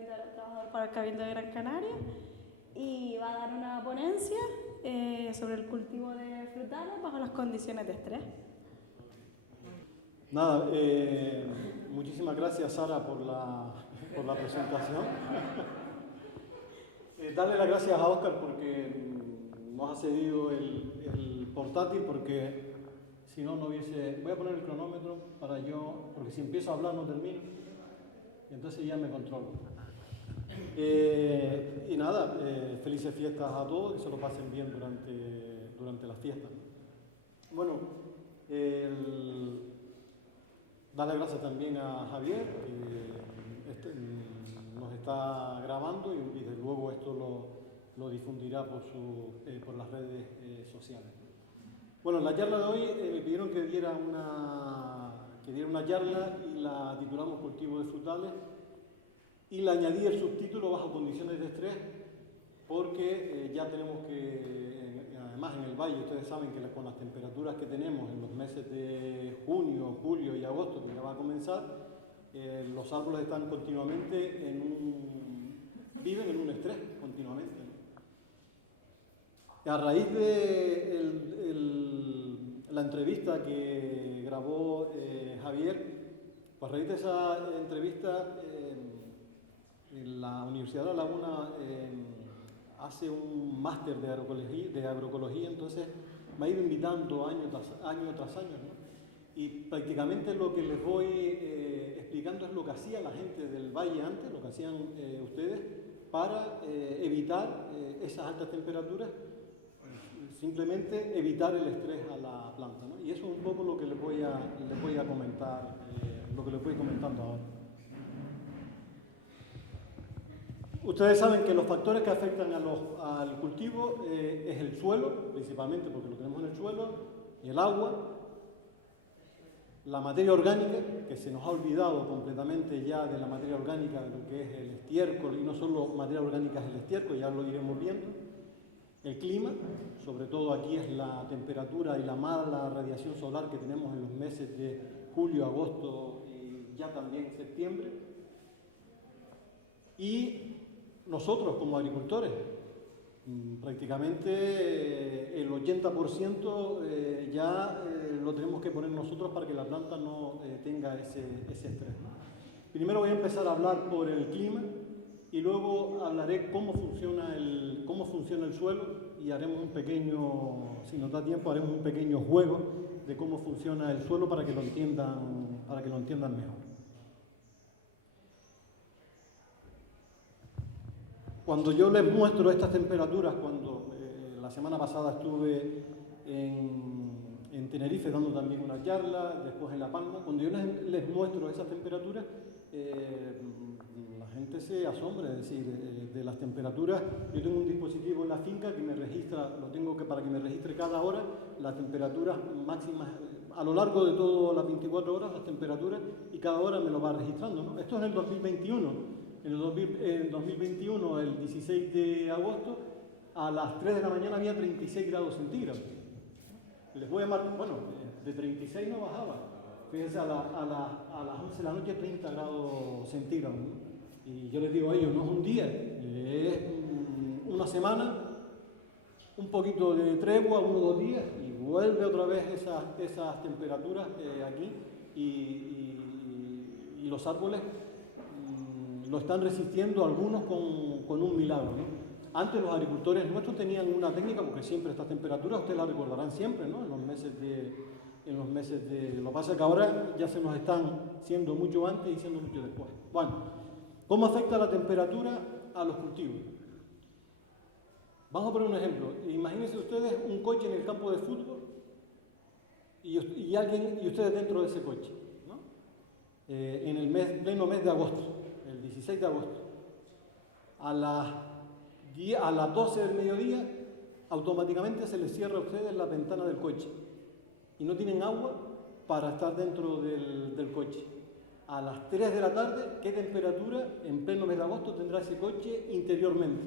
trabajador para el Cabildo de Gran Canaria, y va a dar una ponencia sobre el cultivo de frutales bajo las condiciones de estrés. Nada, muchísimas gracias, Sara, por la presentación. Darle las gracias a Óscar porque nos ha cedido el portátil, porque si no, no hubiese... Voy a poner el cronómetro para yo, porque si empiezo a hablar no termino, y entonces ya me controlo. Y nada, felices fiestas a todos, que se lo pasen bien durante las fiestas. Bueno, darle gracias también a Javier, que nos está grabando y desde luego esto lo difundirá por las redes sociales. Bueno, en la charla de hoy me pidieron que diera una charla y la titulamos Cultivo de frutales, y le añadí el subtítulo Bajo condiciones de estrés, porque ya tenemos que, además en el valle, ustedes saben que con las temperaturas que tenemos en los meses de junio, julio y agosto, que ya va a comenzar, los árboles están continuamente viven en un estrés continuamente. A raíz de la entrevista que grabó Javier, pues a raíz de esa entrevista, la Universidad de La Laguna hace un máster de agroecología, entonces me ha ido invitando año tras año, ¿no? Y prácticamente lo que les voy explicando es lo que hacía la gente del valle antes, lo que hacían ustedes para evitar esas altas temperaturas, simplemente evitar el estrés a la planta, ¿no? Y eso es un poco lo que les voy a comentar, lo que les voy comentando ahora. Ustedes saben que los factores que afectan al cultivo es el suelo, principalmente porque lo tenemos en el suelo, y el agua, la materia orgánica, que se nos ha olvidado completamente ya de la materia orgánica, de lo que es el estiércol, y no solo materia orgánica es el estiércol, ya lo iremos viendo, el clima, sobre todo aquí es la temperatura y la mala radiación solar que tenemos en los meses de julio, agosto y ya también septiembre, y nosotros como agricultores, prácticamente el 80% ya lo tenemos que poner nosotros para que la planta no tenga ese estrés, ¿no? Primero voy a empezar a hablar por el clima y luego hablaré cómo funciona el suelo, y haremos un pequeño, si nos da tiempo, haremos un pequeño juego de cómo funciona el suelo para que lo entiendan mejor. Cuando yo les muestro estas temperaturas, cuando la semana pasada estuve en Tenerife dando también una charla, después en La Palma, cuando yo les muestro esas temperaturas, la gente se asombra, es decir, de las temperaturas. Yo tengo un dispositivo en la finca que me registra, para que me registre cada hora las temperaturas máximas a lo largo de todas las 24 horas, las temperaturas, y cada hora me lo va registrando, ¿no? Esto es en el 2021. En el 2021, el 16 de agosto, a las 3 de la mañana había 36 grados centígrados. Les voy a marcar, bueno, de 36 no bajaba. Fíjense, a las 11 de la noche 30 grados centígrados, ¿no? Y yo les digo a ellos, no es un día, es una semana, un poquito de tregua, 1 o 2 días, y vuelve otra vez esas temperaturas aquí, y los árboles lo están resistiendo, algunos con un milagro, ¿no? Antes los agricultores nuestros tenían una técnica, porque siempre estas temperaturas, ustedes las recordarán siempre, ¿no? En los meses de... Lo que pasa es que ahora ya se nos están siendo mucho antes y siendo mucho después. Bueno, ¿cómo afecta la temperatura a los cultivos? Vamos a poner un ejemplo. Imagínense ustedes un coche en el campo de fútbol y ustedes dentro de ese coche, ¿no? En el pleno mes de agosto, el 16 de agosto, a las 12 del mediodía, automáticamente se les cierra a ustedes la ventana del coche y no tienen agua para estar dentro del coche. A las 3 de la tarde, ¿qué temperatura en pleno mes de agosto tendrá ese coche interiormente?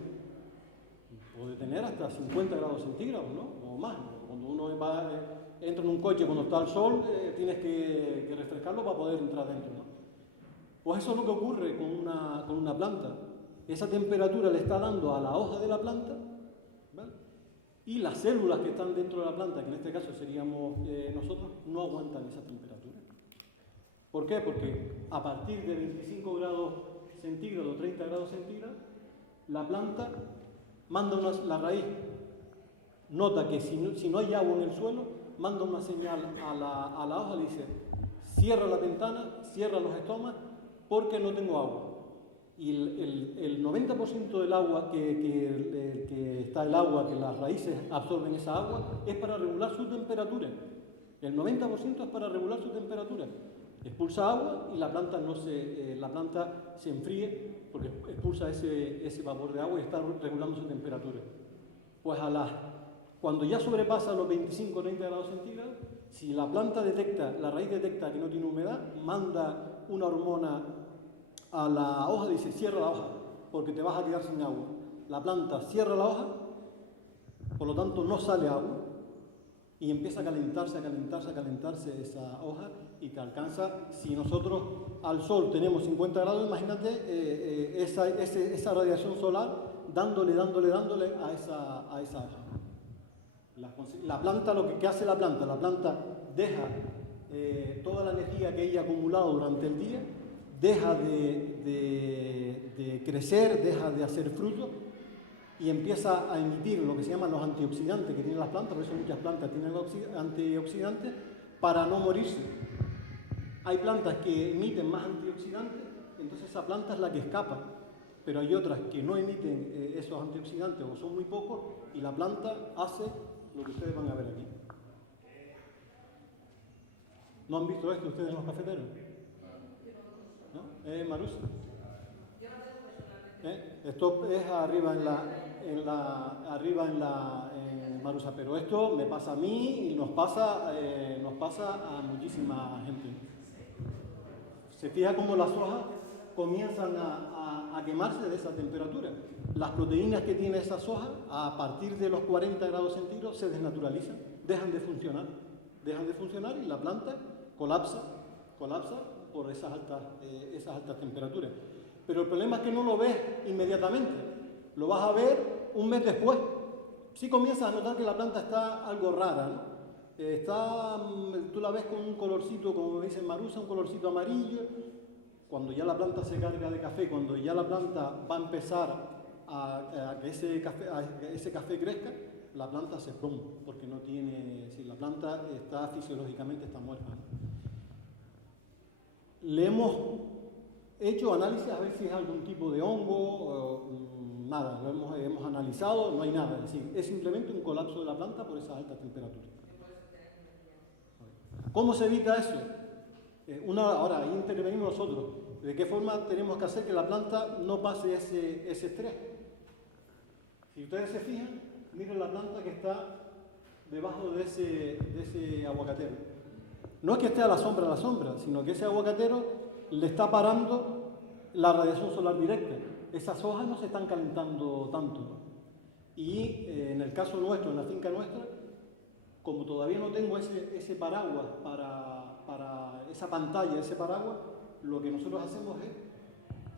Puede tener hasta 50 grados centígrados, ¿no? O más. Cuando uno entra en un coche cuando está el sol, tienes que refrescarlo para poder entrar dentro, ¿no? Pues eso es lo que ocurre con una la planta, esa temperatura le está dando a la hoja de la planta, ¿vale? Y las células que están dentro de la planta, que en este caso seríamos nosotros, no aguantan esa temperatura. ¿Por qué? Porque a partir de 25 grados centígrados, 30 grados centígrados, la planta manda la raíz, nota que si no hay agua en el suelo, manda una señal a la hoja, le dice, cierra la ventana, cierra los estomas, porque no tengo agua. Y el 90% del agua que está el agua, que las raíces absorben esa agua, es para regular su temperatura. El 90% es para regular su temperatura. Expulsa agua y la planta se enfríe porque expulsa ese vapor de agua y está regulando su temperatura. Pues cuando ya sobrepasa los 25 o 30 grados centígrados, si la raíz detecta que no tiene humedad, manda una hormona a la hoja, dice cierra la hoja porque te vas a quedar sin agua. La planta cierra la hoja, por lo tanto no sale agua y empieza a calentarse esa hoja y te alcanza. Si nosotros al sol tenemos 50 grados, imagínate esa radiación solar dándole a esa hoja. La planta, ¿qué hace la planta? La planta deja toda la energía que ella ha acumulado durante el día, deja de crecer, deja de hacer fruto y empieza a emitir lo que se llaman los antioxidantes que tienen las plantas. Por eso muchas plantas tienen antioxidantes para no morirse. Hay plantas que emiten más antioxidantes, entonces esa planta es la que escapa, pero hay otras que no emiten esos antioxidantes o son muy pocos y la planta hace lo que ustedes van a ver aquí. ¿No han visto esto ustedes en los cafeteros? ¿No? Marusa. Esto es arriba en Marusa, pero esto me pasa a mí y nos pasa a muchísima gente. Se fija cómo las hojas comienzan a quemarse de esa temperatura. Las proteínas que tienen esas hojas, a partir de los 40 grados centígrados, se desnaturalizan, dejan de funcionar y la planta colapsa por esas altas temperaturas. Pero el problema es que no lo ves inmediatamente, lo vas a ver un mes después. Sí comienzas a notar que la planta está algo rara, ¿no? Tú la ves con un colorcito, como dice Marusa, un colorcito amarillo. Cuando ya la planta se carga de café, cuando ya la planta va a empezar a que ese café crezca, la planta se ploma, porque no tiene, si la planta fisiológicamente está muerta. Le hemos hecho análisis a ver si es algún tipo de hongo, nada, lo hemos analizado, no hay nada, es decir, es simplemente un colapso de la planta por esas altas temperaturas. ¿Cómo se evita eso? Ahora, ahí intervenimos nosotros. ¿De qué forma tenemos que hacer que la planta no pase ese estrés? Si ustedes se fijan, miren la planta que está debajo de ese aguacatero. No es que esté a la sombra, sino que ese aguacatero le está parando la radiación solar directa. Esas hojas no se están calentando tanto, ¿no? Y en el caso nuestro, en la finca nuestra, como todavía no tengo ese paraguas para esa pantalla, ese paraguas, lo que nosotros hacemos es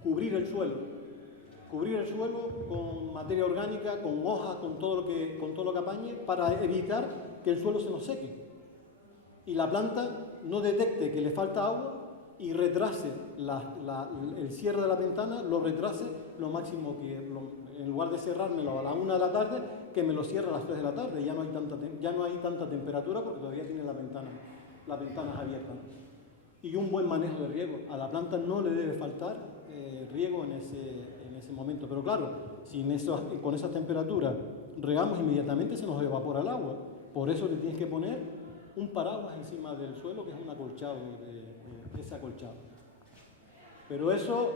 cubrir el suelo con materia orgánica, con hojas, con todo lo que apañe, para evitar que el suelo se nos seque y la planta no detecte que le falta agua y retrase el cierre de la ventana, lo retrase lo máximo que, en lugar de cerrármelo a la 1 de la tarde, que me lo cierre a las 3 de la tarde. Ya no hay tanta temperatura porque todavía tiene las ventanas abiertas. Y un buen manejo de riego. A la planta no le debe faltar riego en ese momento. Pero claro, si con esa temperatura regamos, inmediatamente se nos evapora el agua. Por eso le tienes que poner un paraguas encima del suelo, que es un acolchado, ese acolchado. Pero eso,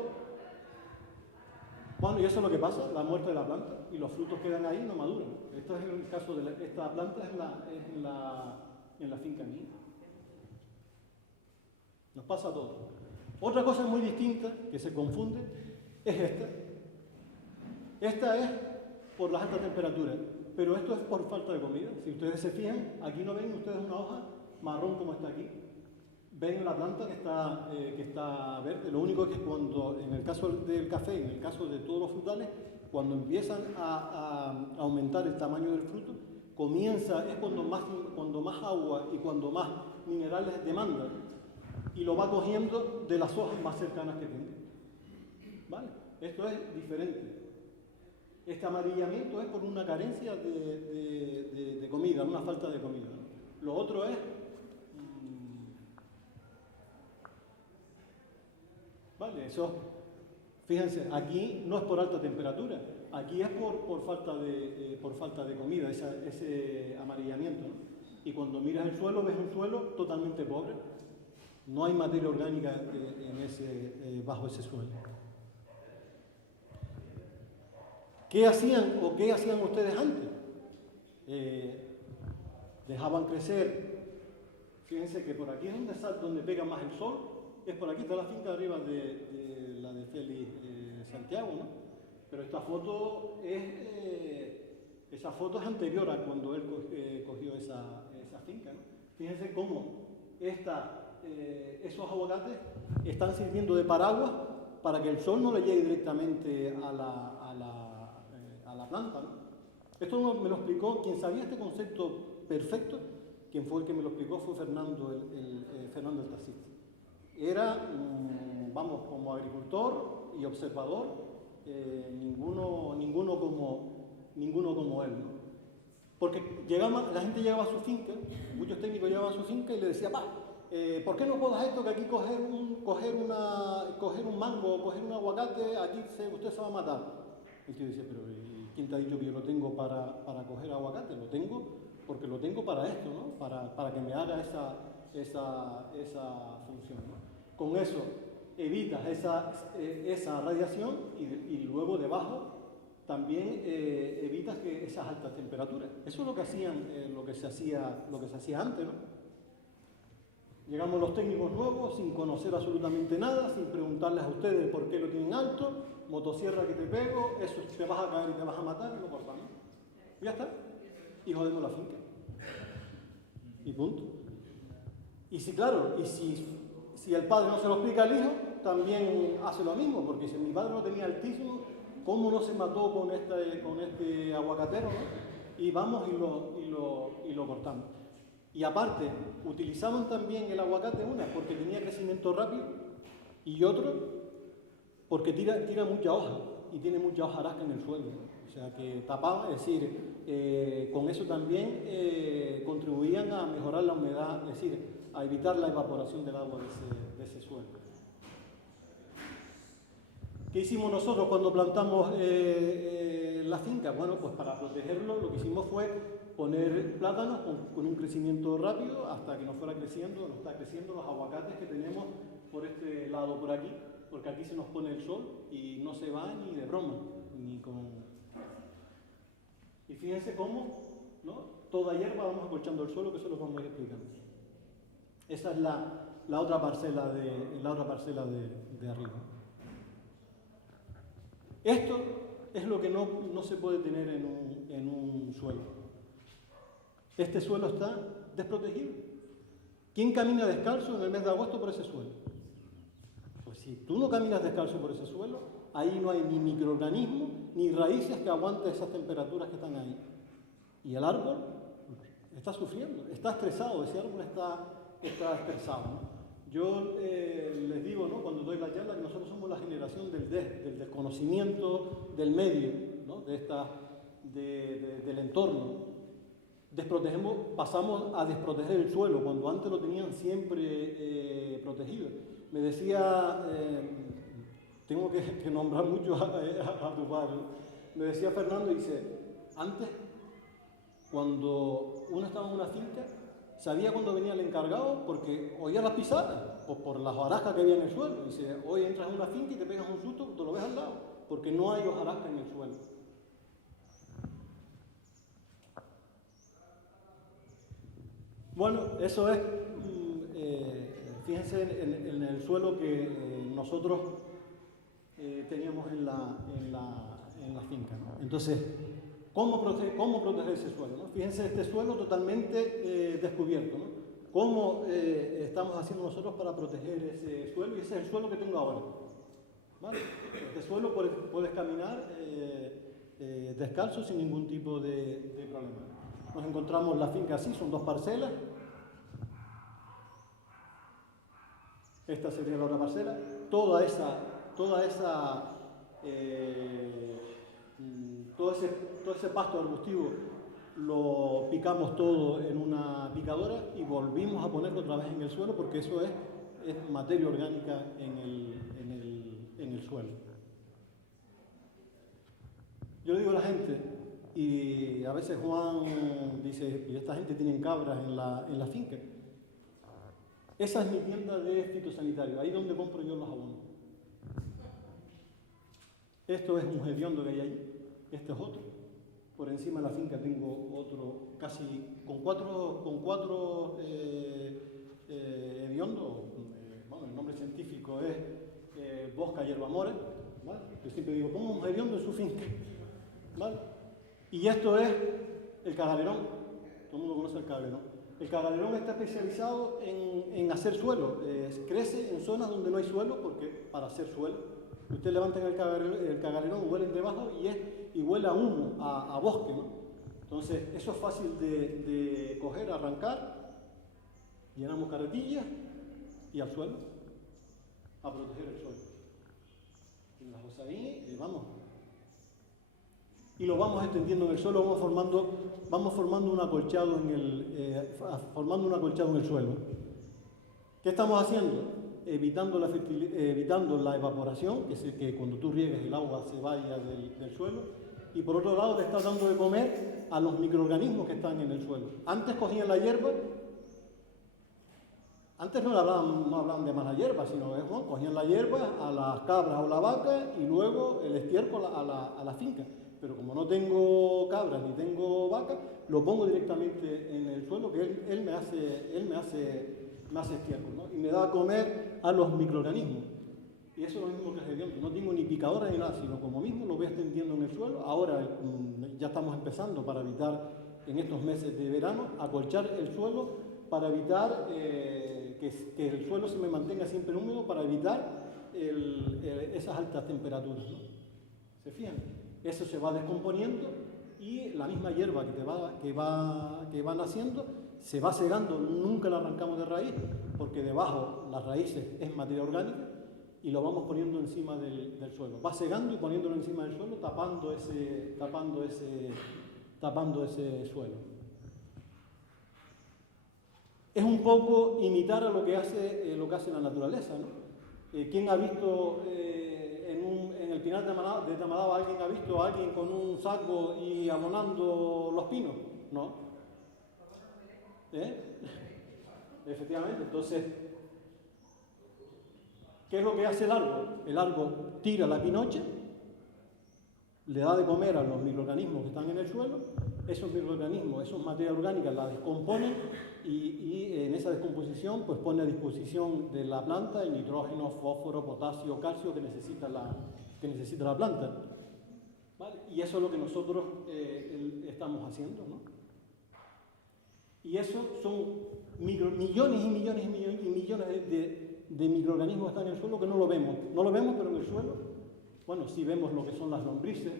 bueno, y eso es lo que pasa, la muerte de la planta, y los frutos quedan ahí y no maduran. Esto es el caso de esta planta, es en la finca mía. Nos pasa a todos. Otra cosa muy distinta, que se confunde, es esta. Esta es por las altas temperaturas, pero esto es por falta de comida. Si ustedes se fijan, aquí no ven ustedes una hoja marrón como está aquí. ven la planta que está verde. Lo único que cuando, en el caso del café, en el caso de todos los frutales, cuando empiezan a aumentar el tamaño del fruto, es cuando más agua y cuando más minerales demanda, y lo va cogiendo de las hojas más cercanas que tiene. ¿Vale? Esto es diferente. Este amarillamiento es por una carencia de comida, una falta de comida, ¿no? Lo otro es... Vale, eso, fíjense, aquí no es por alta temperatura, aquí es por falta de comida, ese amarillamiento, ¿no? Y cuando miras el suelo, ves un suelo totalmente pobre. No hay materia orgánica bajo ese suelo. ¿Qué hacían ustedes antes? Dejaban crecer. Fíjense que por aquí es donde pega más el sol. Es por aquí, está la finca arriba de la de Félix Santiago, ¿no? Pero esta foto es anterior a cuando él cogió esa finca, ¿no? Fíjense cómo esos aguacates están sirviendo de paraguas para que el sol no le llegue directamente a la planta, ¿no? Esto me lo explicó, quien sabía este concepto perfecto, quien fue el que me lo explicó fue Fernando el taxista. Era, como agricultor y observador, ninguno como él, ¿no? Porque la gente llegaba a su finca, muchos técnicos llegaban a su finca y le decía, ¿por qué no podas esto? Que aquí coger un mango, coger un aguacate, aquí usted se va a matar. El tío dice, pero ¿quién te ha dicho que yo lo tengo para coger aguacate? Lo tengo porque lo tengo para esto, ¿no? Para que me haga esa función, ¿no? Con eso evitas esa radiación y luego debajo también evitas que esas altas temperaturas. Eso es lo que se hacía antes, ¿no? Llegamos los técnicos nuevos sin conocer absolutamente nada, sin preguntarles a ustedes por qué lo tienen alto, motosierra que te pego, eso te vas a caer y te vas a matar y lo cortamos. Y ya está. Y jodemos la finca. Y punto. Y si el padre no se lo explica al hijo, también hace lo mismo, porque si mi padre lo tenía altísimo, ¿cómo no se mató con este aguacatero, ¿no? Y vamos y lo cortamos. Y aparte, utilizaban también el aguacate porque tenía crecimiento rápido y otro porque tira mucha hoja y tiene mucha hojarasca en el suelo, ¿no? O sea que tapaban, es decir, con eso también contribuían a mejorar la humedad, es decir, a evitar la evaporación del agua de ese suelo. ¿Qué hicimos nosotros cuando plantamos la finca? Bueno, pues para protegerlo lo que hicimos fue poner plátanos con un crecimiento rápido hasta que nos fuera creciendo, nos está creciendo los aguacates que tenemos por este lado, por aquí, porque aquí se nos pone el sol y no se va ni de broma, ni con... Y fíjense cómo, ¿no? Toda hierba vamos acolchando el suelo, que eso lo vamos a ir explicando. Esa es la otra parcela de arriba. Esto es lo que no se puede tener en un suelo. Este suelo está desprotegido. ¿Quién camina descalzo en el mes de agosto por ese suelo? Pues si tú no caminas descalzo por ese suelo, ahí no hay ni microorganismos ni raíces que aguanten esas temperaturas que están ahí. Y el árbol está sufriendo, está estresado, ese árbol está estresado, ¿no? Yo les digo, ¿no?, cuando doy la charla, que nosotros somos la generación del desconocimiento del medio, ¿no?, del entorno. Pasamos a desproteger el suelo, cuando antes lo tenían siempre protegido. Me decía, tengo que nombrar mucho a tu padre, me decía Fernando, dice, antes, cuando uno estaba en una finca, sabía cuando venía el encargado porque oía las pisadas, por las hojarascas que había en el suelo. Dice, hoy entras en una finca y te pegas un susto, te lo ves al lado, porque no hay hojarasca en el suelo. Bueno, eso es, fíjense en el suelo que nosotros teníamos en la finca, ¿no? Entonces, ¿cómo proteger ese suelo, ¿no? Fíjense este suelo totalmente descubierto, ¿no? ¿Cómo estamos haciendo nosotros para proteger ese suelo? Y ese es el suelo que tengo ahora. ¿Vale? Este suelo puedes caminar descalzo sin ningún tipo de problema. Nos encontramos la finca así, son 2 parcelas. Esta sería la otra parcela. Todo ese pasto arbustivo lo picamos todo en una picadora y volvimos a ponerlo otra vez en el suelo, porque eso es materia orgánica en el suelo. Yo le digo a la gente, y a veces Juan dice, y esta gente tiene cabras en la finca. Esa es mi tienda de fitosanitario, ahí donde compro yo los abonos. Esto es un hediondo que hay ahí, este es otro. Por encima de la finca tengo otro, casi con cuatro hediondos. Bueno, el nombre científico es Bosca hierbamora, ¿vale? Yo siempre digo, ponga un hediondo en su finca, ¿vale? Y esto es el cagalerón, todo el mundo conoce el cagalerón. El cagalerón está especializado en hacer suelo, crece en zonas donde no hay suelo, porque para hacer suelo, ustedes levantan el cagalerón, huelen debajo y huele a humo, a bosque, ¿no? Entonces, eso es fácil de coger, arrancar, llenamos carretillas y al suelo, a proteger el suelo. Y las cosas ahí, vamos. Y lo vamos extendiendo en el suelo, vamos formando un acolchado en el suelo. ¿Qué estamos haciendo? Evitando la evaporación, que es que cuando tú riegues el agua se vaya del suelo, y por otro lado le estás dando de comer a los microorganismos que están en el suelo. Antes cogían la hierba, antes no hablaban de mala hierba, sino cogían la hierba a las cabras o la vaca y luego el estiércol a la finca. Pero como no tengo cabras ni tengo vacas, lo pongo directamente en el suelo, que él me hace estiércol, ¿no? Y me da a comer a los microorganismos. Y eso es lo mismo que el hediondo. No tengo ni picadora ni nada, sino como mismo lo voy extendiendo en el suelo. Ahora ya estamos empezando para evitar, en estos meses de verano, acolchar el suelo para evitar que el suelo se me mantenga siempre húmedo, para evitar esas altas temperaturas, ¿no? ¿Se fijan? Eso se va descomponiendo y la misma hierba que va naciendo se va segando, nunca la arrancamos de raíz, porque debajo las raíces es materia orgánica y lo vamos poniendo encima del suelo. Va segando y poniéndolo encima del suelo, tapando ese suelo. Es un poco imitar a lo que hace la naturaleza, ¿no? ¿Quién ha visto en el Pinar de Tamadaba, alguien ha visto a alguien con un saco y abonando los pinos? No. Efectivamente, entonces, ¿qué es lo que hace el árbol? El árbol tira la pinocha, le da de comer a los microorganismos que están en el suelo, esos microorganismos, esas materias orgánicas la descomponen y en esa descomposición pues pone a disposición de la planta el nitrógeno, fósforo, potasio, calcio que necesita la planta. ¿Vale? Y eso es lo que nosotros estamos haciendo, ¿no? Y eso son millones y millones y millones y millones de microorganismos que están en el suelo que no lo vemos. No lo vemos, pero en el suelo, bueno, sí vemos lo que son las lombrices,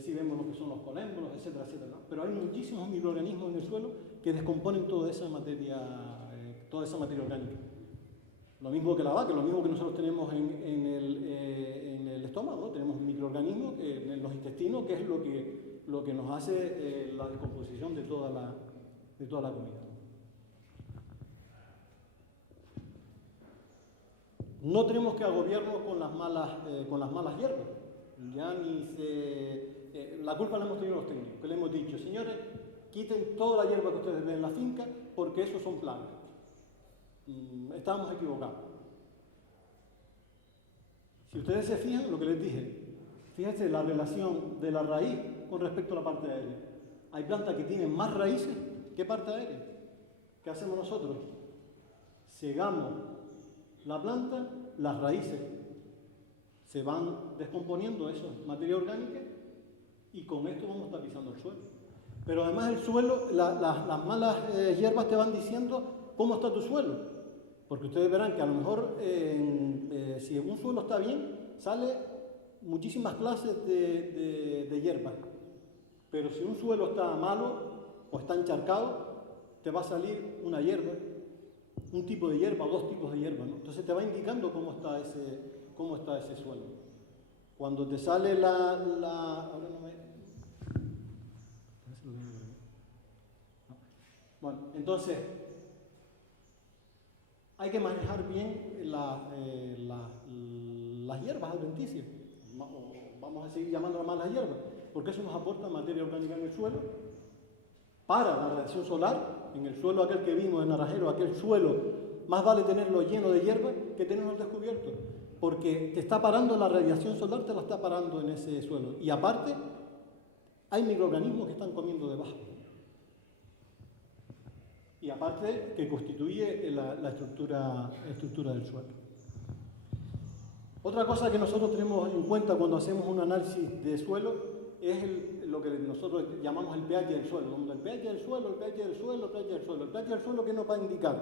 sí vemos lo que son los colémbolos, etcétera, etcétera. Pero hay muchísimos microorganismos en el suelo que descomponen toda esa materia orgánica. Lo mismo que la vaca, lo mismo que nosotros tenemos en el estómago, ¿no? Tenemos microorganismos en los intestinos, que es lo que nos hace la descomposición de toda la comida. No tenemos que agobiarnos con las malas hierbas. Ya la culpa la hemos tenido los técnicos, que le hemos dicho, señores, quiten toda la hierba que ustedes ven en la finca, porque eso son plagas. Estábamos equivocados. Si ustedes se fijan, lo que les dije, fíjense la relación de la raíz con respecto a la parte aérea. Hay plantas que tienen más raíces que parte aérea. ¿Qué hacemos nosotros? Segamos la planta, las raíces se van descomponiendo, eso es materia orgánica, y con esto vamos tapizando el suelo. Pero además el suelo, las malas hierbas te van diciendo cómo está tu suelo. Porque ustedes verán que a lo mejor si un suelo está bien, sale muchísimas clases de hierbas. Pero si un suelo está malo o está encharcado, te va a salir una hierba, un tipo de hierba o dos tipos de hierba, ¿no? Entonces te va indicando cómo está ese suelo. Cuando te sale ahora no me... Bueno, entonces hay que manejar bien las hierbas adventicias, vamos a seguir llamándolas más las hierbas, porque eso nos aporta materia orgánica en el suelo para la radiación solar. En el suelo aquel que vimos en Naranjero, aquel suelo, más vale tenerlo lleno de hierba que tenerlo descubierto, porque te está parando la radiación solar, te la está parando en ese suelo. Y aparte, hay microorganismos que están comiendo debajo. Y aparte, que constituye la estructura del suelo. Otra cosa que nosotros tenemos en cuenta cuando hacemos un análisis de suelo es lo que nosotros llamamos el pH del suelo. El pH del suelo, el pH del suelo, el pH del suelo. El pH del suelo, ¿qué nos va a indicar?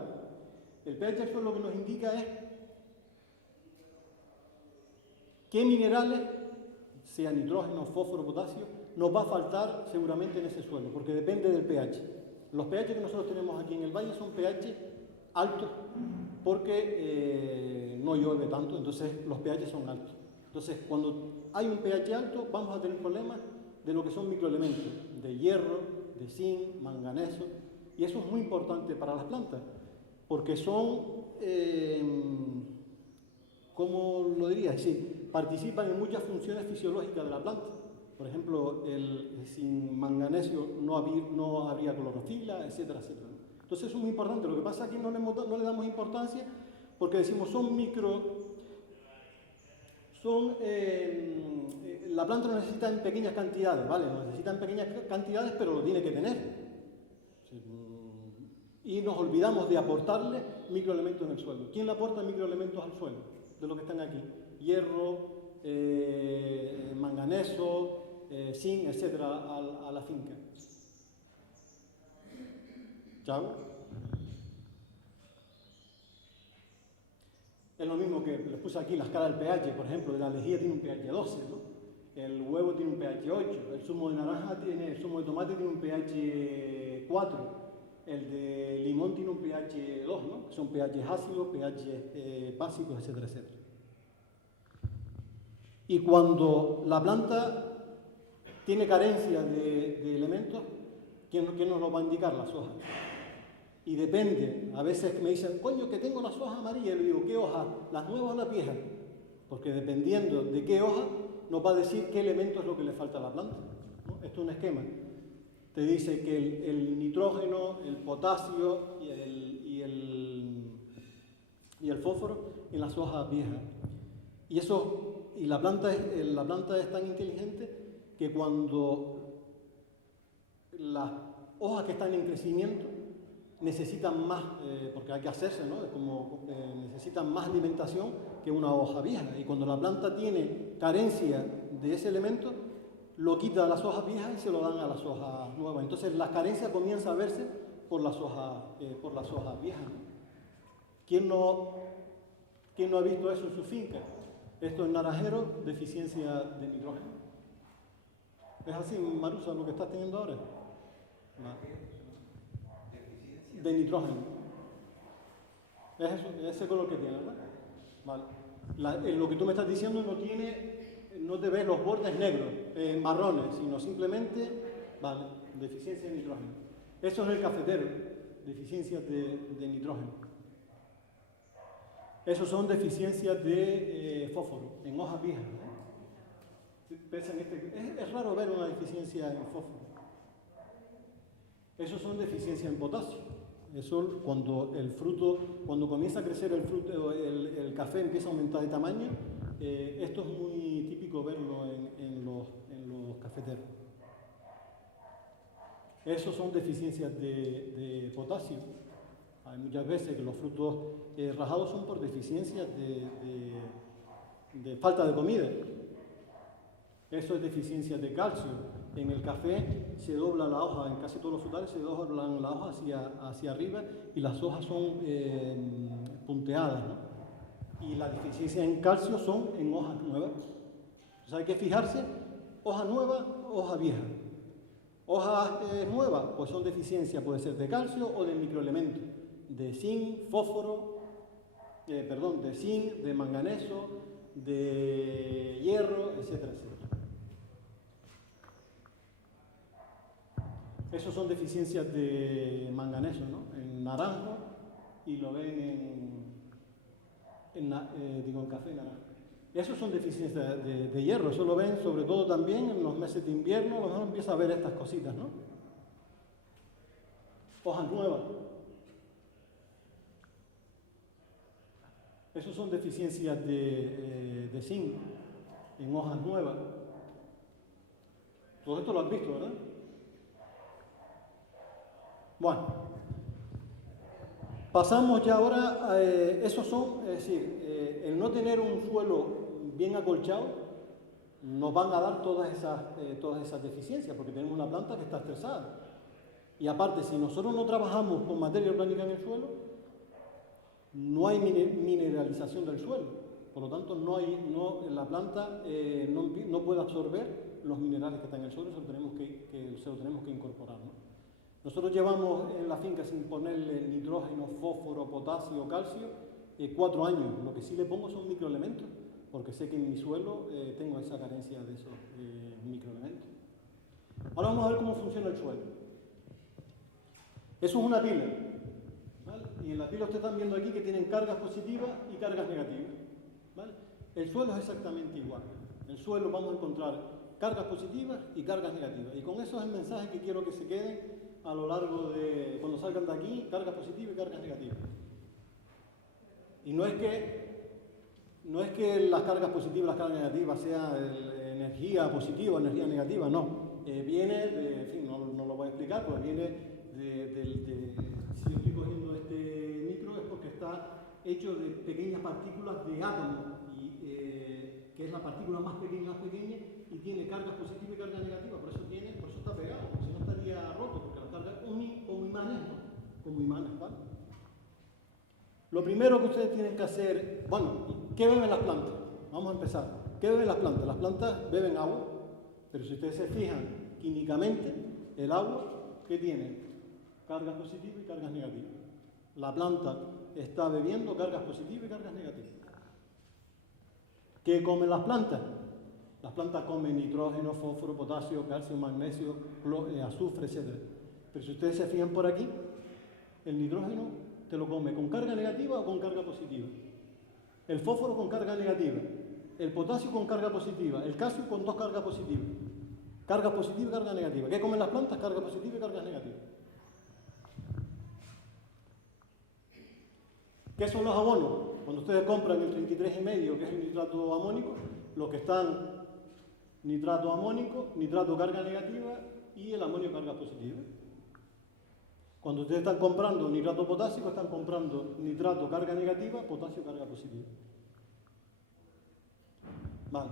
El pH del suelo lo que nos indica es qué minerales, sea nitrógeno, fósforo, potasio, nos va a faltar seguramente en ese suelo, porque depende del pH. Los pH que nosotros tenemos aquí en el valle son pH altos, porque no llueve tanto, entonces los pH son altos. Entonces, cuando hay un pH alto, vamos a tener problemas de lo que son microelementos, de hierro, de zinc, manganeso, y eso es muy importante para las plantas, porque son, ¿cómo lo diría? Sí, participan en muchas funciones fisiológicas de la planta. Por ejemplo, sin manganesio no habría clorofila, etcétera, etcétera. Entonces eso es muy importante. Lo que pasa es que no le damos importancia porque decimos la planta lo necesita en pequeñas cantidades, ¿vale? Lo necesita en pequeñas cantidades, pero lo tiene que tener. Y nos olvidamos de aportarle microelementos en el suelo. ¿Quién le aporta microelementos al suelo? De los que están aquí. Hierro, manganeso, zinc, etcétera, a la finca. ¿Chao? Es lo mismo que les puse aquí la escala del pH, por ejemplo, la lejía tiene un pH 12, ¿no? El huevo tiene un pH 8, el zumo de el zumo de tomate tiene un pH 4, el de limón tiene un pH 2, ¿no? Son pH ácidos, pH básicos, etcétera, etcétera. Y cuando la planta tiene carencia de elementos, ¿quién nos lo va a indicar? Las hojas. Y depende, a veces me dicen, coño, que tengo las hojas amarillas, y le digo, ¿qué hojas? ¿Las nuevas o las viejas? Porque dependiendo de qué hoja, nos va a decir qué elemento es lo que le falta a la planta, ¿no? Esto es un esquema. Te dice que el nitrógeno, el potasio y el fósforo en las hojas viejas. Y la planta es tan inteligente que cuando las hojas que están en crecimiento necesitan más, porque hay que hacerse, ¿no? Es como necesitan más alimentación que una hoja vieja. Y cuando la planta tiene carencia de ese elemento, lo quita de las hojas viejas y se lo dan a las hojas nuevas. Entonces la carencia comienza a verse por las hojas viejas, ¿no? ¿Quién no ha visto eso en su finca? Esto es naranjero, deficiencia de nitrógeno. ¿Es así, Marusa, lo que estás teniendo ahora? De nitrógeno. Es eso, ese color que tiene, ¿verdad? Vale. Lo que tú me estás diciendo no te ves los bordes negros, marrones, sino simplemente, vale, deficiencia de nitrógeno. Eso es el cafetero, deficiencia de nitrógeno. Esos son deficiencias de fósforo, en hojas viejas, ¿no? Es raro ver una deficiencia en fósforo. Esos son deficiencias en potasio. Eso cuando comienza a crecer el fruto, el café empieza a aumentar de tamaño. Esto es muy típico verlo en los cafeteros. Esos son deficiencias de potasio. Hay muchas veces que los frutos rajados son por deficiencias de falta de comida. Eso es deficiencia de calcio. En el café se dobla la hoja, en casi todos los frutales se doblan la hoja hacia arriba y las hojas son punteadas, ¿no? Y la deficiencia en calcio son en hojas nuevas. Entonces hay que fijarse, hoja nueva, hoja vieja. Hojas nuevas, pues son deficiencias, puede ser de calcio o de microelementos, de zinc, fósforo, de zinc, de manganeso, de hierro, etcétera, etcétera. Esos son deficiencias de manganeso, ¿no? En naranjo y lo ven en café naranja. Esos son deficiencias de hierro, eso lo ven sobre todo también en los meses de invierno, a lo mejor empieza a ver estas cositas, ¿no? Hojas nuevas. Esos son deficiencias de zinc en hojas nuevas. Todo esto lo has visto, ¿verdad? Bueno, pasamos ya ahora a esos son, es decir, el no tener un suelo bien acolchado nos van a dar todas esas deficiencias, porque tenemos una planta que está estresada. Y aparte, si nosotros no trabajamos con materia orgánica en el suelo, no hay mineralización del suelo. Por lo tanto, la planta no puede absorber los minerales que están en el suelo, se lo tenemos que incorporar, ¿no? Nosotros llevamos en la finca sin ponerle nitrógeno, fósforo, potasio, calcio, 4 años. Lo que sí le pongo son microelementos, porque sé que en mi suelo tengo esa carencia de esos microelementos. Ahora vamos a ver cómo funciona el suelo. Eso es una pila, ¿vale? Y en la pila ustedes están viendo aquí que tienen cargas positivas y cargas negativas, ¿vale? El suelo es exactamente igual. En el suelo vamos a encontrar cargas positivas y cargas negativas. Y con eso es el mensaje que quiero que se queden a lo largo de, cuando salgan de aquí, cargas positivas y cargas negativas. Y no es que las cargas positivas y las cargas negativas sean energía positiva o energía negativa, no. Viene de, en fin, no lo voy a explicar, pero viene si yo estoy cogiendo este micro es porque está hecho de pequeñas partículas de átomos, que es la partícula más pequeña y tiene cargas positivas y cargas negativas, por eso está pegado, porque si no estaría roto, porque las cargas como imanes, ¿no? Como imanes, ¿vale? Lo primero que ustedes tienen que hacer, bueno, ¿qué beben las plantas? Vamos a empezar. ¿Qué beben las plantas? Las plantas beben agua, pero si ustedes se fijan químicamente, el agua, ¿qué tiene? Cargas positivas y cargas negativas. La planta está bebiendo cargas positivas y cargas negativas. ¿Qué comen las plantas? Las plantas comen nitrógeno, fósforo, potasio, calcio, magnesio, azufre, etc. Pero si ustedes se fijan por aquí, el nitrógeno te lo come con carga negativa o con carga positiva. El fósforo con carga negativa. El potasio con carga positiva. El calcio con 2 cargas positivas. Carga positiva y carga negativa. ¿Qué comen las plantas? Carga positiva y cargas negativas. ¿Qué son los abonos? Cuando ustedes compran el 33,5, que es el nitrato amónico, los que están nitrato amónico, nitrato carga negativa y el amonio carga positiva. Cuando ustedes están comprando nitrato potásico, están comprando nitrato carga negativa, potasio carga positiva. Vale.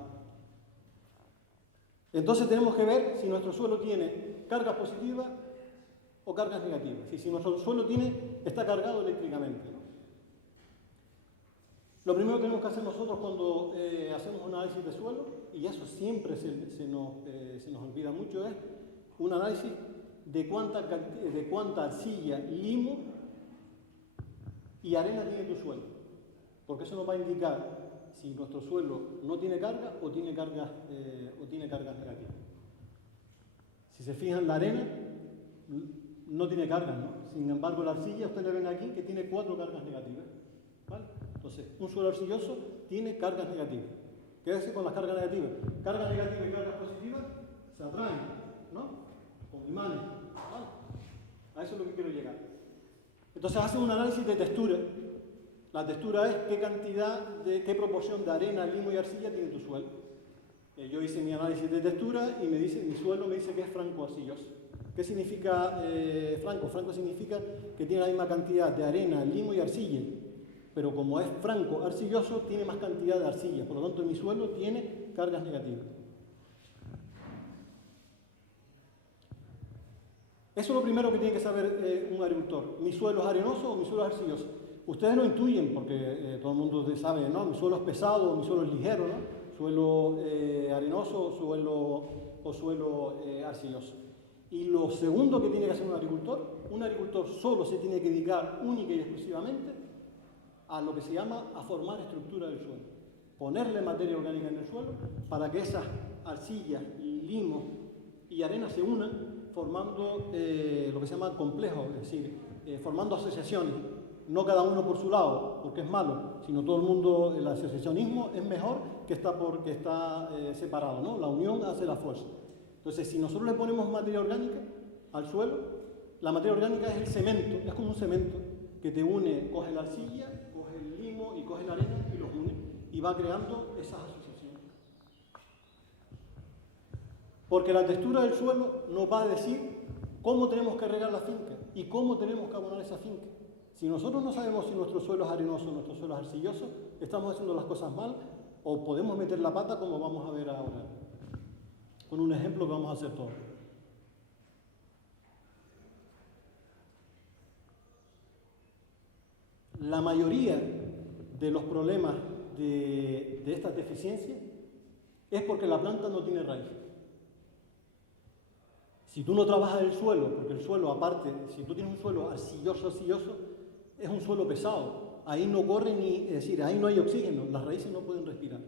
Entonces tenemos que ver si nuestro suelo tiene cargas positivas o cargas negativas. Si nuestro suelo está cargado eléctricamente, ¿no? Lo primero que tenemos que hacer nosotros cuando hacemos un análisis de suelo, y eso siempre se nos olvida mucho, es un análisis de cuánta arcilla, limo y arena tiene tu suelo. Porque eso nos va a indicar si nuestro suelo no tiene carga o tiene cargas negativas. Si se fijan, la arena no tiene cargas, ¿no? Sin embargo, la arcilla, ustedes le ven aquí que tiene 4 cargas negativas, ¿vale? Entonces, un suelo arcilloso tiene cargas negativas. ¿Qué decir con las cargas negativas? Cargas negativas y cargas positivas se atraen, ¿no? Como imanes, ¿vale? A eso es lo que quiero llegar. Entonces, hacen un análisis de textura. La textura es qué proporción de arena, limo y arcilla tiene tu suelo. Yo hice mi análisis de textura y mi suelo me dice que es franco-arcilloso. ¿Qué significa franco? Franco significa que tiene la misma cantidad de arena, limo y arcilla. Pero como es franco arcilloso, tiene más cantidad de arcilla. Por lo tanto, mi suelo tiene cargas negativas. Eso es lo primero que tiene que saber un agricultor. ¿Mi suelo es arenoso o mi suelo es arcilloso? Ustedes lo intuyen porque todo el mundo sabe, ¿no? Mi suelo es pesado o mi suelo es ligero, ¿no? Suelo arenoso o suelo arcilloso. Y lo segundo que tiene que hacer un agricultor solo se tiene que dedicar única y exclusivamente a lo que se llama a formar estructura del suelo. Ponerle materia orgánica en el suelo para que esas arcillas, limos y arena se unan formando lo que se llama complejos, es decir, formando asociaciones, no cada uno por su lado, porque es malo, sino todo el mundo, el asociacionismo es mejor que está separado, ¿no? La unión hace la fuerza. Entonces, si nosotros le ponemos materia orgánica al suelo, la materia orgánica es el cemento, es como un cemento que te une, coge la arcilla, coge el limo y coge la arena y los une y va creando esas asociaciones. Porque la textura del suelo nos va a decir cómo tenemos que regar la finca y cómo tenemos que abonar esa finca. Si nosotros no sabemos si nuestro suelo es arenoso o nuestro suelo es arcilloso, estamos haciendo las cosas mal o podemos meter la pata como vamos a ver ahora, con un ejemplo que vamos a hacer todos. La mayoría de los problemas de estas deficiencias es porque la planta no tiene raíz. Si tú no trabajas el suelo, porque el suelo aparte, si tú tienes un suelo arcilloso, es un suelo pesado, ahí no corre es decir, ahí no hay oxígeno, las raíces no pueden respirar.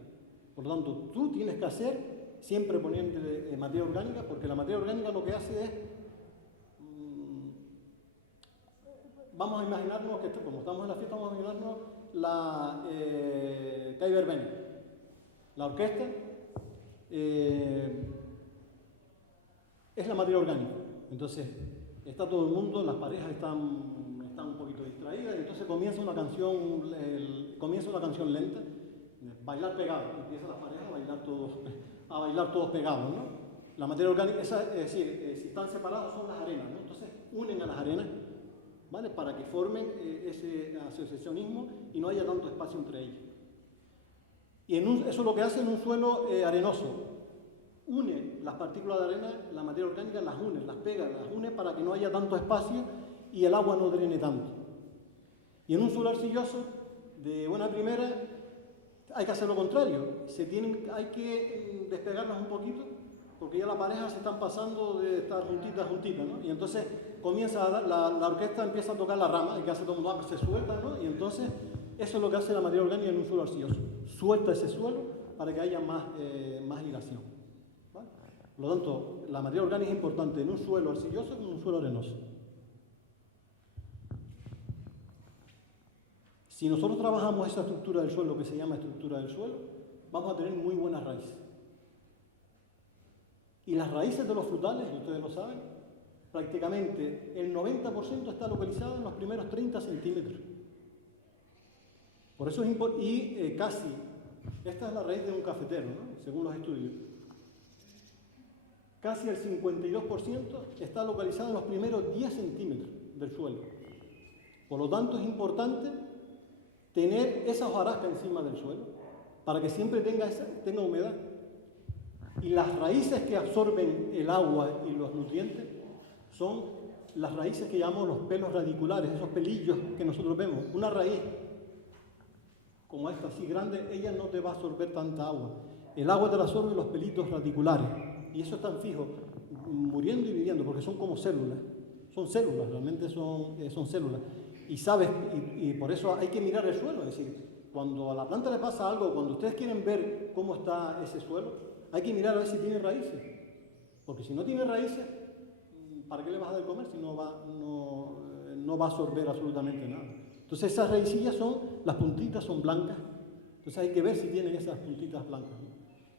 Por lo tanto, tú tienes que hacer siempre poniéndole materia orgánica, porque la materia orgánica lo que hace es, vamos a imaginarnos que, como estamos en la fiesta, vamos a imaginarnos la Kai Verbena, la orquesta, es la materia orgánica. Entonces, está todo el mundo, las parejas están un poquito distraídas, y entonces comienza una canción lenta, bailar pegado, empiezan las parejas a bailar todos pegados, ¿no? La materia orgánica, es decir, si están separados son las arenas, ¿no? Entonces unen a las arenas, ¿vale? Para que formen ese asociacionismo y no haya tanto espacio entre ellas. Y eso es lo que hace en un suelo arenoso. Une las partículas de arena, la materia orgánica las une, las pega, las une para que no haya tanto espacio y el agua no drene tanto. Y en un suelo arcilloso, de buena primera, hay que hacer lo contrario. Hay que despegarlas un poquito, porque ya la pareja se están pasando de estar juntitas, ¿no? Y entonces la orquesta empieza a tocar la rama, y que hace todo el mundo, se suelta, ¿no? Y entonces eso es lo que hace la materia orgánica en un suelo arcilloso. Suelta ese suelo para que haya más hilación. ¿Vale? Por lo tanto, la materia orgánica es importante en un suelo arcilloso como en un suelo arenoso. Si nosotros trabajamos esa estructura del suelo, que se llama estructura del suelo, vamos a tener muy buenas raíces. Y las raíces de los frutales, ustedes lo saben, prácticamente el 90% está localizado en los primeros 30 centímetros. Por eso es importante, casi, esta es la raíz de un cafetero, ¿no? Según los estudios. Casi el 52% está localizado en los primeros 10 centímetros del suelo. Por lo tanto, es importante tener esa hojarasca encima del suelo para que siempre tenga humedad. Y las raíces que absorben el agua y los nutrientes son las raíces que llamamos los pelos radiculares, esos pelillos que nosotros vemos. Una raíz como esta, así grande, ella no te va a absorber tanta agua. El agua te la absorben los pelitos radiculares. Y eso están fijos, muriendo y viviendo, porque son como células. Son células, realmente son células. Y por eso hay que mirar el suelo, es decir, cuando a la planta le pasa algo, cuando ustedes quieren ver cómo está ese suelo, hay que mirar a ver si tiene raíces. Porque si no tiene raíces, ¿para qué le vas a dar de comer si no va a absorber absolutamente nada? Entonces esas raicillas las puntitas son blancas, entonces hay que ver si tienen esas puntitas blancas, ¿no?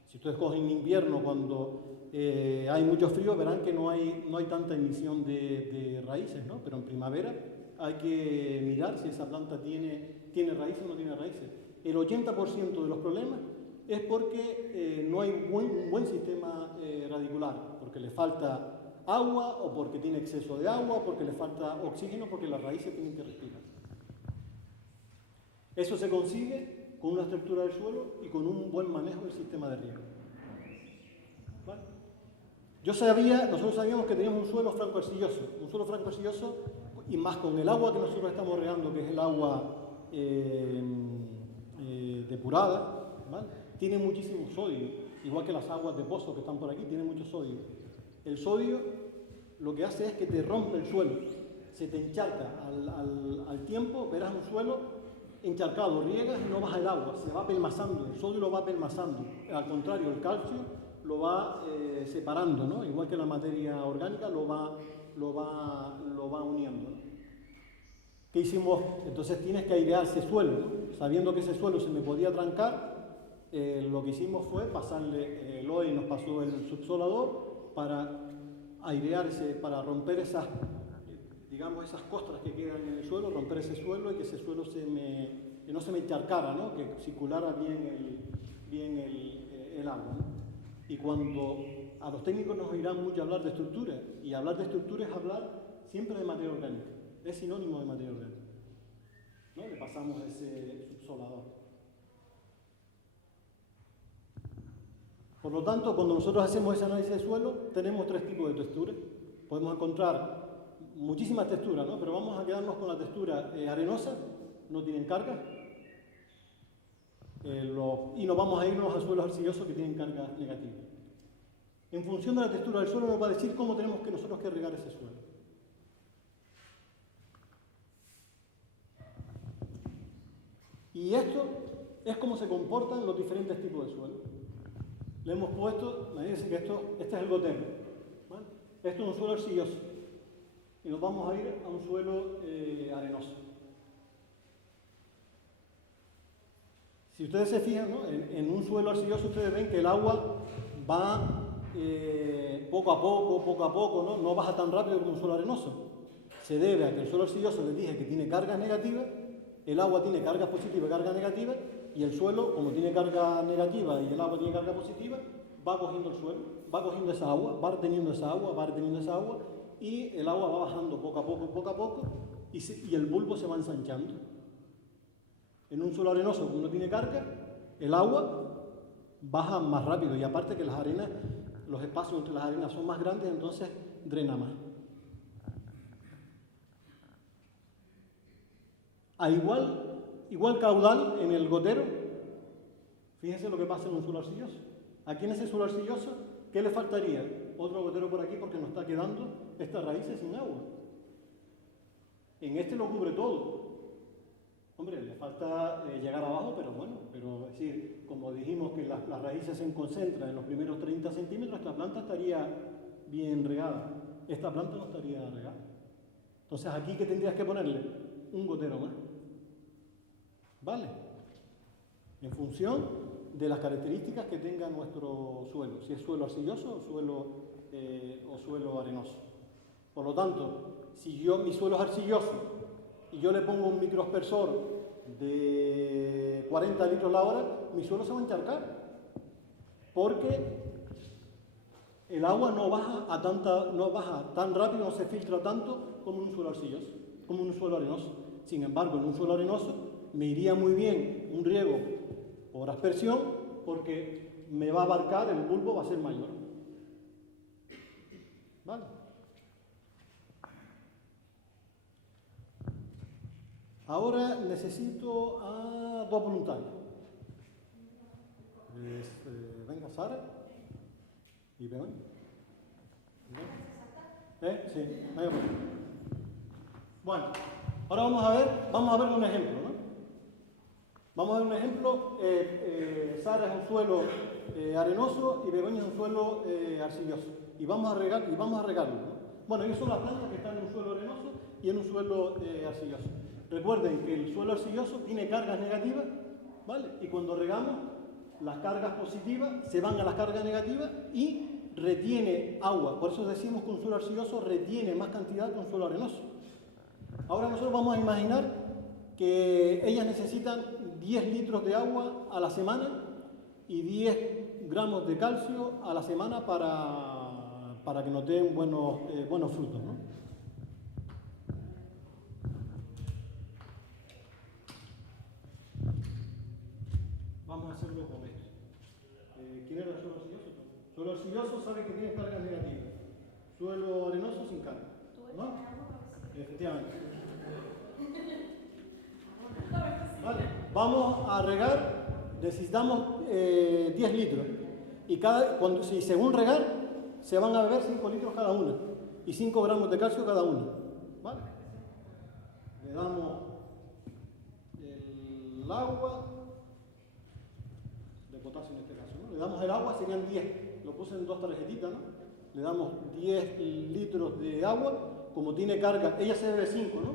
Si ustedes cogen en invierno cuando hay mucho frío, verán que no hay tanta emisión de raíces, ¿no? Pero en primavera hay que mirar si esa planta tiene raíces o no tiene raíces. El 80% de los problemas es porque no hay un buen sistema radicular, porque le falta agua o porque tiene exceso de agua, porque le falta oxígeno, porque las raíces tienen que respirar. Eso se consigue con una estructura del suelo y con un buen manejo del sistema de riego. ¿Vale? Nosotros sabíamos que teníamos un suelo franco-arcilloso, y más con el agua que nosotros estamos regando, que es el agua depurada, ¿vale? Tiene muchísimo sodio, igual que las aguas de pozo que están por aquí, tienen mucho sodio. El sodio lo que hace es que te rompe el suelo, se te encharca al tiempo, verás un suelo encharcado, riegas y no baja el agua, se va pelmazando, el sodio lo va pelmazando. Al contrario, el calcio lo va separando, ¿no? Igual que la materia orgánica lo va uniendo, ¿no? ¿Qué hicimos? Entonces tienes que airear ese suelo, ¿no? Sabiendo que ese suelo se me podía trancar, lo que hicimos fue pasarle, Eloy nos pasó el subsolador para airear para romper esas, digamos, esas costras que quedan en el suelo, romper ese suelo y que ese suelo que no se me encharcara, ¿no? Que circulara bien el agua, ¿no? Y cuando a los técnicos nos oirán mucho hablar de estructura, y hablar de estructura es hablar siempre de materia orgánica, es sinónimo de materia orgánica, ¿no? Le pasamos ese subsolador. Por lo tanto, cuando nosotros hacemos ese análisis de suelo, tenemos tres tipos de texturas. Podemos encontrar muchísimas texturas, ¿no? Pero vamos a quedarnos con la textura arenosa, no tienen carga, y nos vamos a irnos a suelos arcillosos que tienen carga negativa. En función de la textura del suelo nos va a decir cómo tenemos que nosotros que regar ese suelo. Y esto es cómo se comportan los diferentes tipos de suelo. Le hemos puesto, imagínense que este es el gotero, ¿vale? Esto es un suelo arcilloso. Y nos vamos a ir a un suelo arenoso. Si ustedes se fijan, ¿no? En un suelo arcilloso ustedes ven que el agua va poco a poco, ¿no? No baja tan rápido como un suelo arenoso. Se debe a que el suelo arcilloso, les dije que tiene cargas negativas, el agua tiene cargas positivas y cargas negativas, y el suelo, como tiene carga negativa y el agua tiene carga positiva, va cogiendo el suelo, va cogiendo esa agua, va reteniendo esa agua, y el agua va bajando poco a poco, y el bulbo se va ensanchando. En un suelo arenoso, como no tiene carga, el agua baja más rápido, y aparte que las arenas, los espacios entre las arenas son más grandes, entonces drena más. A igual caudal en el gotero, fíjense lo que pasa en un suelo arcilloso. Aquí en ese suelo arcilloso, ¿qué le faltaría? Otro gotero por aquí porque nos está quedando estas raíces sin agua. En este lo cubre todo. Hombre, le falta llegar abajo, pero bueno, es decir, como dijimos que las raíces se concentran en los primeros 30 centímetros, esta planta estaría bien regada. Esta planta no estaría regada. Entonces, ¿aquí qué tendrías que ponerle? Un gotero más. ¿Vale? En función de las características que tenga nuestro suelo, si es suelo arcilloso o suelo arenoso. Por lo tanto, si mi suelo es arcilloso y yo le pongo un microaspersor de 40 litros la hora, mi suelo se va a encharcar, porque el agua no baja tan rápido, no se filtra tanto como en un suelo arcilloso, como en un suelo arenoso. Sin embargo, en un suelo arenoso me iría muy bien un riego por aspersión, porque me va a abarcar, el bulbo va a ser mayor. ¿Vale? Ahora necesito a dos voluntarios. Venga, Sara y Begoña. Sí, venga. Bueno, ahora vamos a ver un ejemplo, ¿no? Vamos a ver un ejemplo. Sara es un suelo arenoso y Begoña es un suelo arcilloso. Y vamos a regarlo, ¿no? Bueno, ellos son las plantas que están en un suelo arenoso y en un suelo arcilloso. Recuerden que el suelo arcilloso tiene cargas negativas, ¿vale? Y cuando regamos, las cargas positivas se van a las cargas negativas y retiene agua. Por eso decimos que un suelo arcilloso retiene más cantidad que un suelo arenoso. Ahora nosotros vamos a imaginar que ellas necesitan 10 litros de agua a la semana y 10 gramos de calcio a la semana para que nos den buenos frutos, ¿no? Vamos a hacerlo con esto. ¿Quién era el suelo arcilloso? El suelo arcilloso sabe que tiene cargas negativas. Suelo arenoso sin carga, ¿no? Efectivamente. Vale. Vamos a regar, necesitamos 10 litros. Y si según regar, se van a beber 5 litros cada una. Y 5 gramos de calcio cada una. ¿Vale? Le damos el agua, de potasio en este caso, ¿no? Le damos el agua, serían 10. Lo puse en 2 tarjetitas, ¿no? Le damos 10 litros de agua. Como tiene carga, ella se bebe 5, ¿no?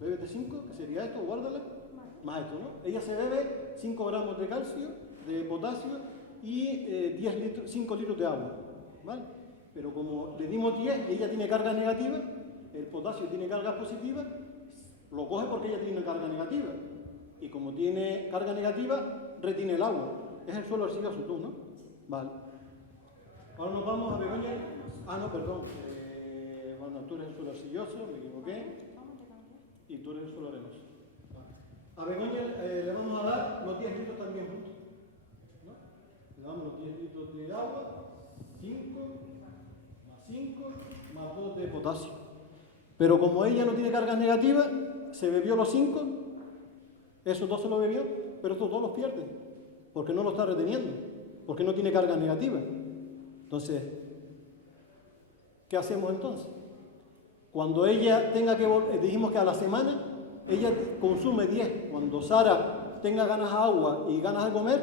Bébete 5, que sería esto, guárdala. Más esto, ¿no? Ella se bebe 5 gramos de calcio, de potasio y 5 litros de agua, ¿vale? Pero como le dimos 10 y ella tiene carga negativa, el potasio tiene carga positiva, lo coge porque ella tiene carga negativa. Y como tiene carga negativa, retiene el agua. Es el suelo arcilloso, tú, ¿no? Vale. Ahora nos vamos a Begoña. Ah, no, perdón. Bueno, tú eres el suelo arcilloso, me equivoqué. Y tú eres el suelo arenoso. A Begoña le vamos a dar los 10 litros también juntos, ¿no? Le damos los 10 litros de agua, 5, más 5, más 2 de potasio. Pero como ella no tiene cargas negativas, se bebió los 5, esos 2 se los bebió, pero estos 2 los pierde, porque no lo está reteniendo, porque no tiene cargas negativas. Entonces, ¿qué hacemos entonces? Cuando ella tenga que volver, dijimos que a la semana, ella consume 10. Cuando Sara tenga ganas de agua y ganas de comer,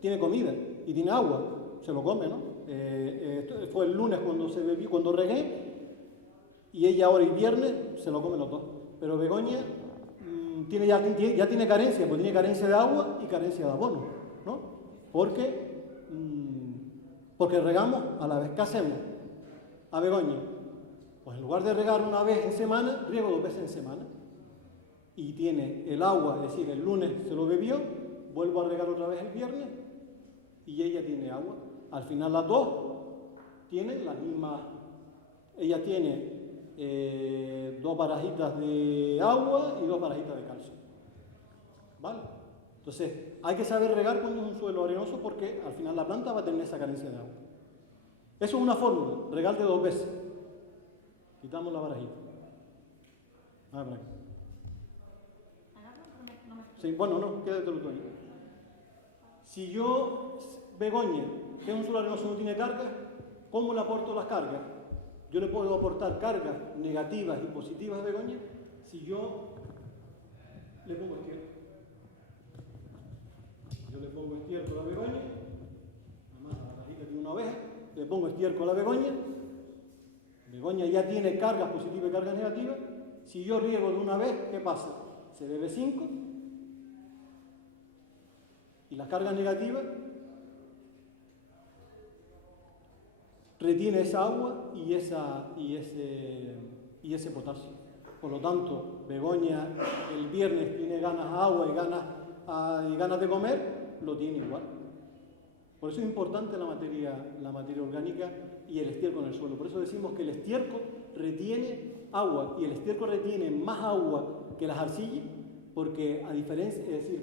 tiene comida y tiene agua, se lo come, ¿no? Esto fue el lunes cuando se bebió, cuando regué, y ella ahora el viernes se lo come los 2. Pero Begoña ya tiene carencia, pues tiene carencia de agua y carencia de abono, ¿no? Porque regamos a la vez. ¿Qué hacemos? A Begoña, pues en lugar de regar una vez en semana, riego 2 veces en semana. Y tiene el agua, es decir, el lunes se lo bebió, vuelvo a regar otra vez el viernes y ella tiene agua. Al final las 2 tienen las mismas, ella tiene 2 barajitas de agua y 2 barajitas de calcio. ¿Vale? Entonces, hay que saber regar cuando es un suelo arenoso porque al final la planta va a tener esa carencia de agua. Eso es una fórmula, regar de 2 veces. Quitamos la barajita. Ah, por aquí. Sí, bueno, no, quédatelo tú ahí. Si yo, Begoña, que es un suelo arenoso, no tiene carga, ¿cómo le aporto las cargas? Yo le puedo aportar cargas negativas y positivas a Begoña si yo le pongo estiércol. Yo le pongo estiércol a Begoña, además la rajita tiene una oveja, le pongo estiércol a Begoña, Begoña ya tiene cargas positivas y cargas negativas. Si yo riego de una vez, ¿qué pasa? Se bebe 5 y las cargas negativas retiene esa agua y ese potasio. Por lo tanto, Begoña el viernes tiene ganas de agua y ganas de comer, lo tiene igual. Por eso es importante la materia orgánica y el estiércol en el suelo. Por eso decimos que el estiércol retiene agua y el estiércol retiene más agua que las arcillas, porque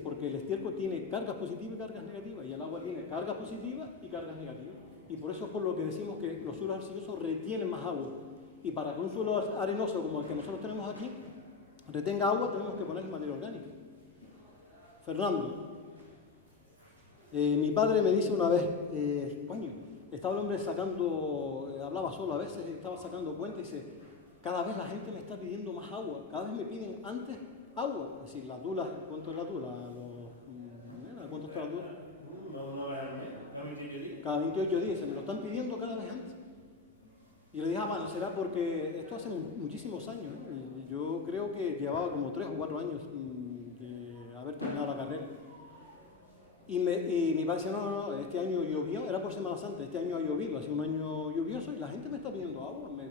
porque el estiércol tiene cargas positivas y cargas negativas y el agua tiene cargas positivas y cargas negativas. Y por eso es por lo que decimos que los suelos arcillosos retienen más agua. Y para que un suelo arenoso como el que nosotros tenemos aquí retenga agua, tenemos que poner materia orgánica. Fernando, mi padre me dice una vez, coño, estaba el hombre hablaba solo a veces, estaba sacando cuenta y dice, cada vez la gente me está pidiendo más agua, cada vez me piden antes agua. Es decir, las dulas, ¿cuánto es la dula? ¿Cuánto está la dula? Una vez al mes, cada 28 días, se me lo están pidiendo cada vez antes. Y le dije, bueno, será porque esto hace muchísimos años, ¿eh? Y yo creo que llevaba como 3 o 4 años de haber terminado la carrera. Y mi padre dice, no, este año llovió, era por Semana Santa, este año ha llovido, ha sido un año lluvioso y la gente me está pidiendo agua. Me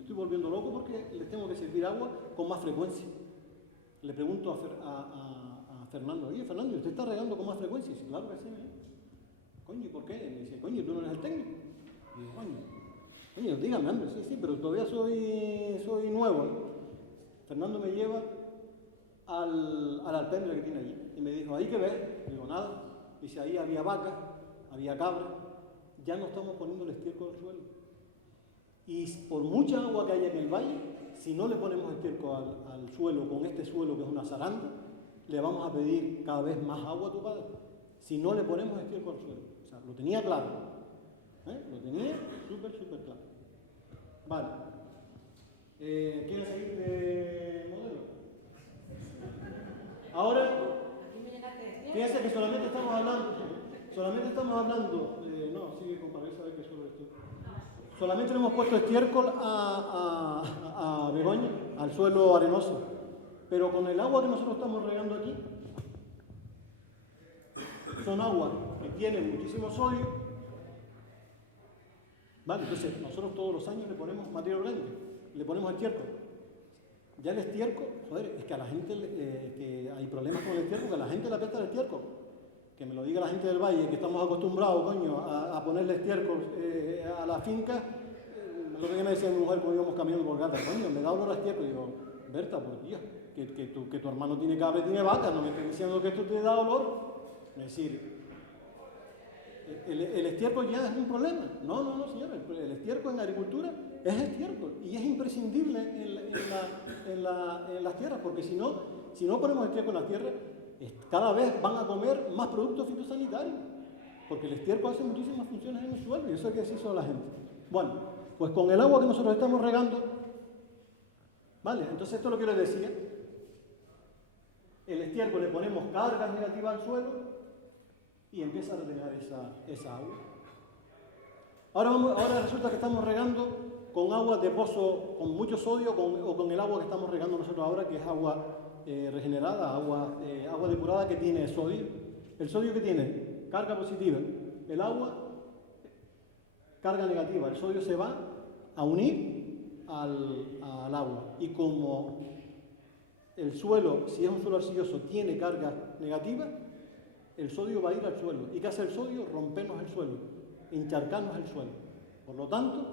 estoy volviendo loco porque les tengo que servir agua con más frecuencia. Le pregunto a Fernando, oye, Fernando, ¿usted está regando con más frecuencia? Y dice, claro que sí. Coño, ¿y por qué? Me dice, coño, ¿tú no eres el técnico? Y digo, coño, dígame, hombre, sí, pero todavía soy nuevo, ¿no? Fernando me lleva al alpendre que tiene allí y me dijo, ¿ahí qué ves? Digo, nada. Dice, ahí había vacas, había cabras, ya no estamos poniendo el estiércol al suelo. Y por mucha agua que haya en el valle, si no le ponemos estiércol al suelo, con este suelo que es una zaranda, le vamos a pedir cada vez más agua a tu padre. Si no le ponemos estiércol al suelo. O sea, lo tenía claro. Lo tenía súper claro. Vale. ¿Quieren seguir de modelo? Ahora, fíjense que solamente estamos hablando, no, sigue con para saber qué suelo es esto. Solamente le hemos puesto estiércol a Begoña, al suelo arenoso. Pero con el agua que nosotros estamos regando aquí, son aguas que tienen muchísimo sodio. Vale, entonces nosotros todos los años le ponemos materia orgánica, le ponemos estiércol. Ya el estiércol, joder, es que a la gente que hay problemas con el estiércol, que a la gente le apesta el estiércol. Que me lo diga la gente del valle, que estamos acostumbrados, coño, a ponerle estiércol a la finca. Lo que me decía mi mujer cuando íbamos caminando por Gata, coño, me da olor a estiércol. Y digo, Berta, por Dios, que tu hermano tiene cabra y tiene vaca, no me estés diciendo que esto te da olor. Es decir, el estiércol ya es un problema. No, señor, el estiércol en la agricultura es estiércol y es imprescindible en las tierras, porque si no ponemos estiércol en las tierras, cada vez van a comer más productos fitosanitarios, porque el estiércol hace muchísimas funciones en el suelo y eso hay que decírselo a la gente. Bueno, pues con el agua que nosotros estamos regando, ¿vale? Entonces esto es lo que les decía. El estiércol le ponemos cargas negativas al suelo y empieza a retener esa agua. Ahora resulta que estamos regando con agua de pozo con mucho sodio o con el agua que estamos regando nosotros ahora, que es agua regenerada, agua depurada que tiene sodio. ¿El sodio que tiene? Carga positiva. El agua, carga negativa. El sodio se va a unir al agua. Y como el suelo, si es un suelo arcilloso, tiene carga negativa, el sodio va a ir al suelo. ¿Y qué hace el sodio? Rompernos el suelo, encharcarnos el suelo. Por lo tanto,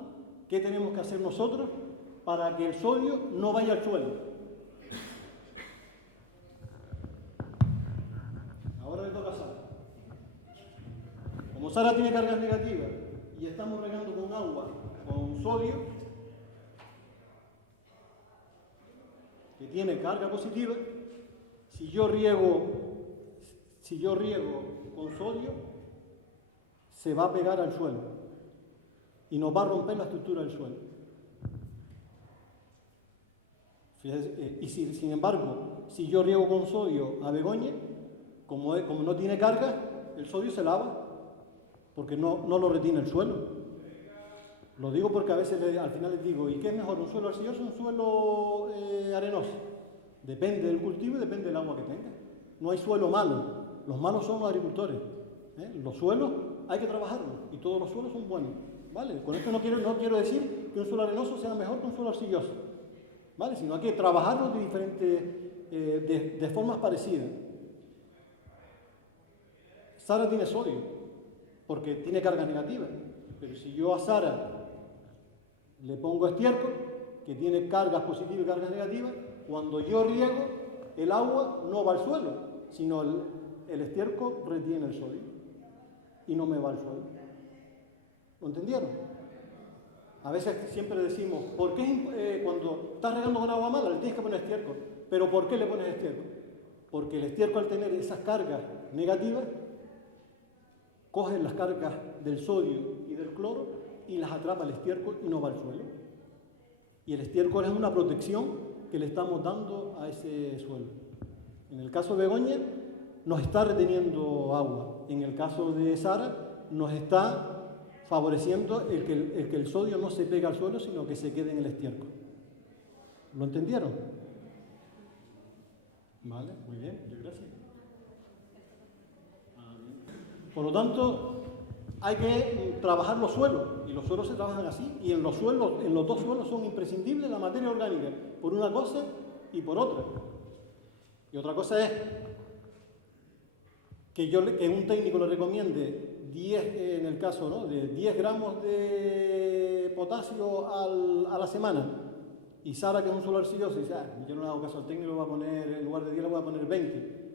¿qué tenemos que hacer nosotros para que el sodio no vaya al suelo? Ahora le toca a Sara. Como Sara tiene cargas negativas y estamos regando con agua, con sodio, que tiene carga positiva, si yo riego con sodio, se va a pegar al suelo y nos va a romper la estructura del suelo. Y sin embargo, si yo riego con sodio a Begoña, como no tiene carga, el sodio se lava, porque no lo retiene el suelo. Lo digo porque a veces al final les digo, ¿y qué es mejor, un suelo arcilloso o un suelo arenoso? Depende del cultivo y depende del agua que tenga. No hay suelo malo, los malos son los agricultores. Los suelos hay que trabajarlos y todos los suelos son buenos. ¿Vale? Con esto no quiero decir que un suelo arenoso sea mejor que un suelo arcilloso, ¿vale? Sino hay que trabajarlos de diferentes, de formas parecidas. Sara tiene sodio, porque tiene carga negativa, pero si yo a Sara le pongo estiércol, que tiene cargas positivas y cargas negativas, cuando yo riego, el agua no va al suelo, sino el estiércol retiene el sodio y no me va al suelo. ¿Lo entendieron? A veces siempre decimos, ¿por qué cuando estás regando con agua mala le tienes que poner estiércol? ¿Pero por qué le pones estiércol? Porque el estiércol, al tener esas cargas negativas, coge las cargas del sodio y del cloro y las atrapa el estiércol y no va al suelo. Y el estiércol es una protección que le estamos dando a ese suelo. En el caso de Begoña, nos está reteniendo agua. En el caso de Sara, nos está favoreciendo el que el sodio no se pegue al suelo, sino que se quede en el estiércol. ¿Lo entendieron? Vale, muy bien, muchas gracias. Por lo tanto, hay que trabajar los suelos, y los suelos se trabajan así, y en los dos suelos son imprescindibles la materia orgánica, por una cosa y por otra. Y otra cosa es que un técnico le recomiende 10, en el caso, ¿no?, de 10 gramos de potasio a la semana, y Sara, que es un suelo arcilloso, dice, yo no le hago caso al técnico, le voy a poner, en lugar de 10 le voy a poner 20.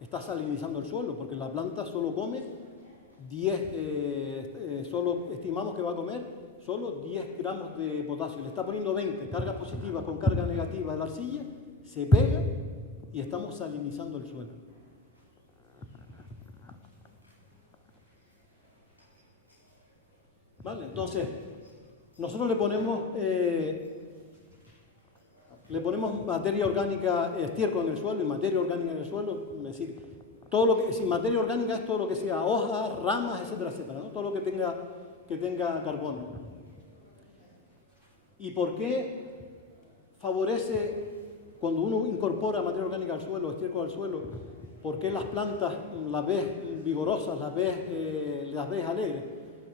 Está salinizando el suelo, porque la planta solo come 10, solo estimamos que va a comer solo 10 gramos de potasio, le está poniendo 20, carga positiva con carga negativa de la arcilla, se pega y estamos salinizando el suelo. ¿Vale? Entonces, nosotros le ponemos materia orgánica, estiércol en el suelo y materia orgánica en el suelo, es decir, todo lo que, si materia orgánica es todo lo que sea hojas, ramas, etcétera, etcétera, ¿no? Todo lo que tenga carbono. ¿Y por qué favorece cuando uno incorpora materia orgánica al suelo, estiércol al suelo? ¿Por qué las plantas las ves vigorosas, las ves alegres?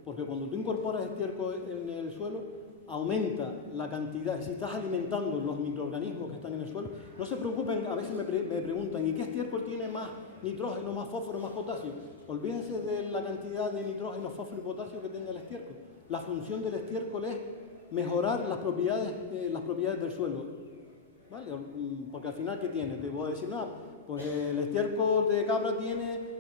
Porque cuando tú incorporas estiércol en el suelo, aumenta la cantidad, si estás alimentando los microorganismos que están en el suelo, no se preocupen, a veces me preguntan, ¿y qué estiércol tiene más nitrógeno, más fósforo, más potasio? Olvídense de la cantidad de nitrógeno, fósforo y potasio que tenga el estiércol. La función del estiércol es mejorar las propiedades del suelo, ¿vale? Porque al final, ¿qué tiene? Te voy a decir, no, pues el estiércol de cabra tiene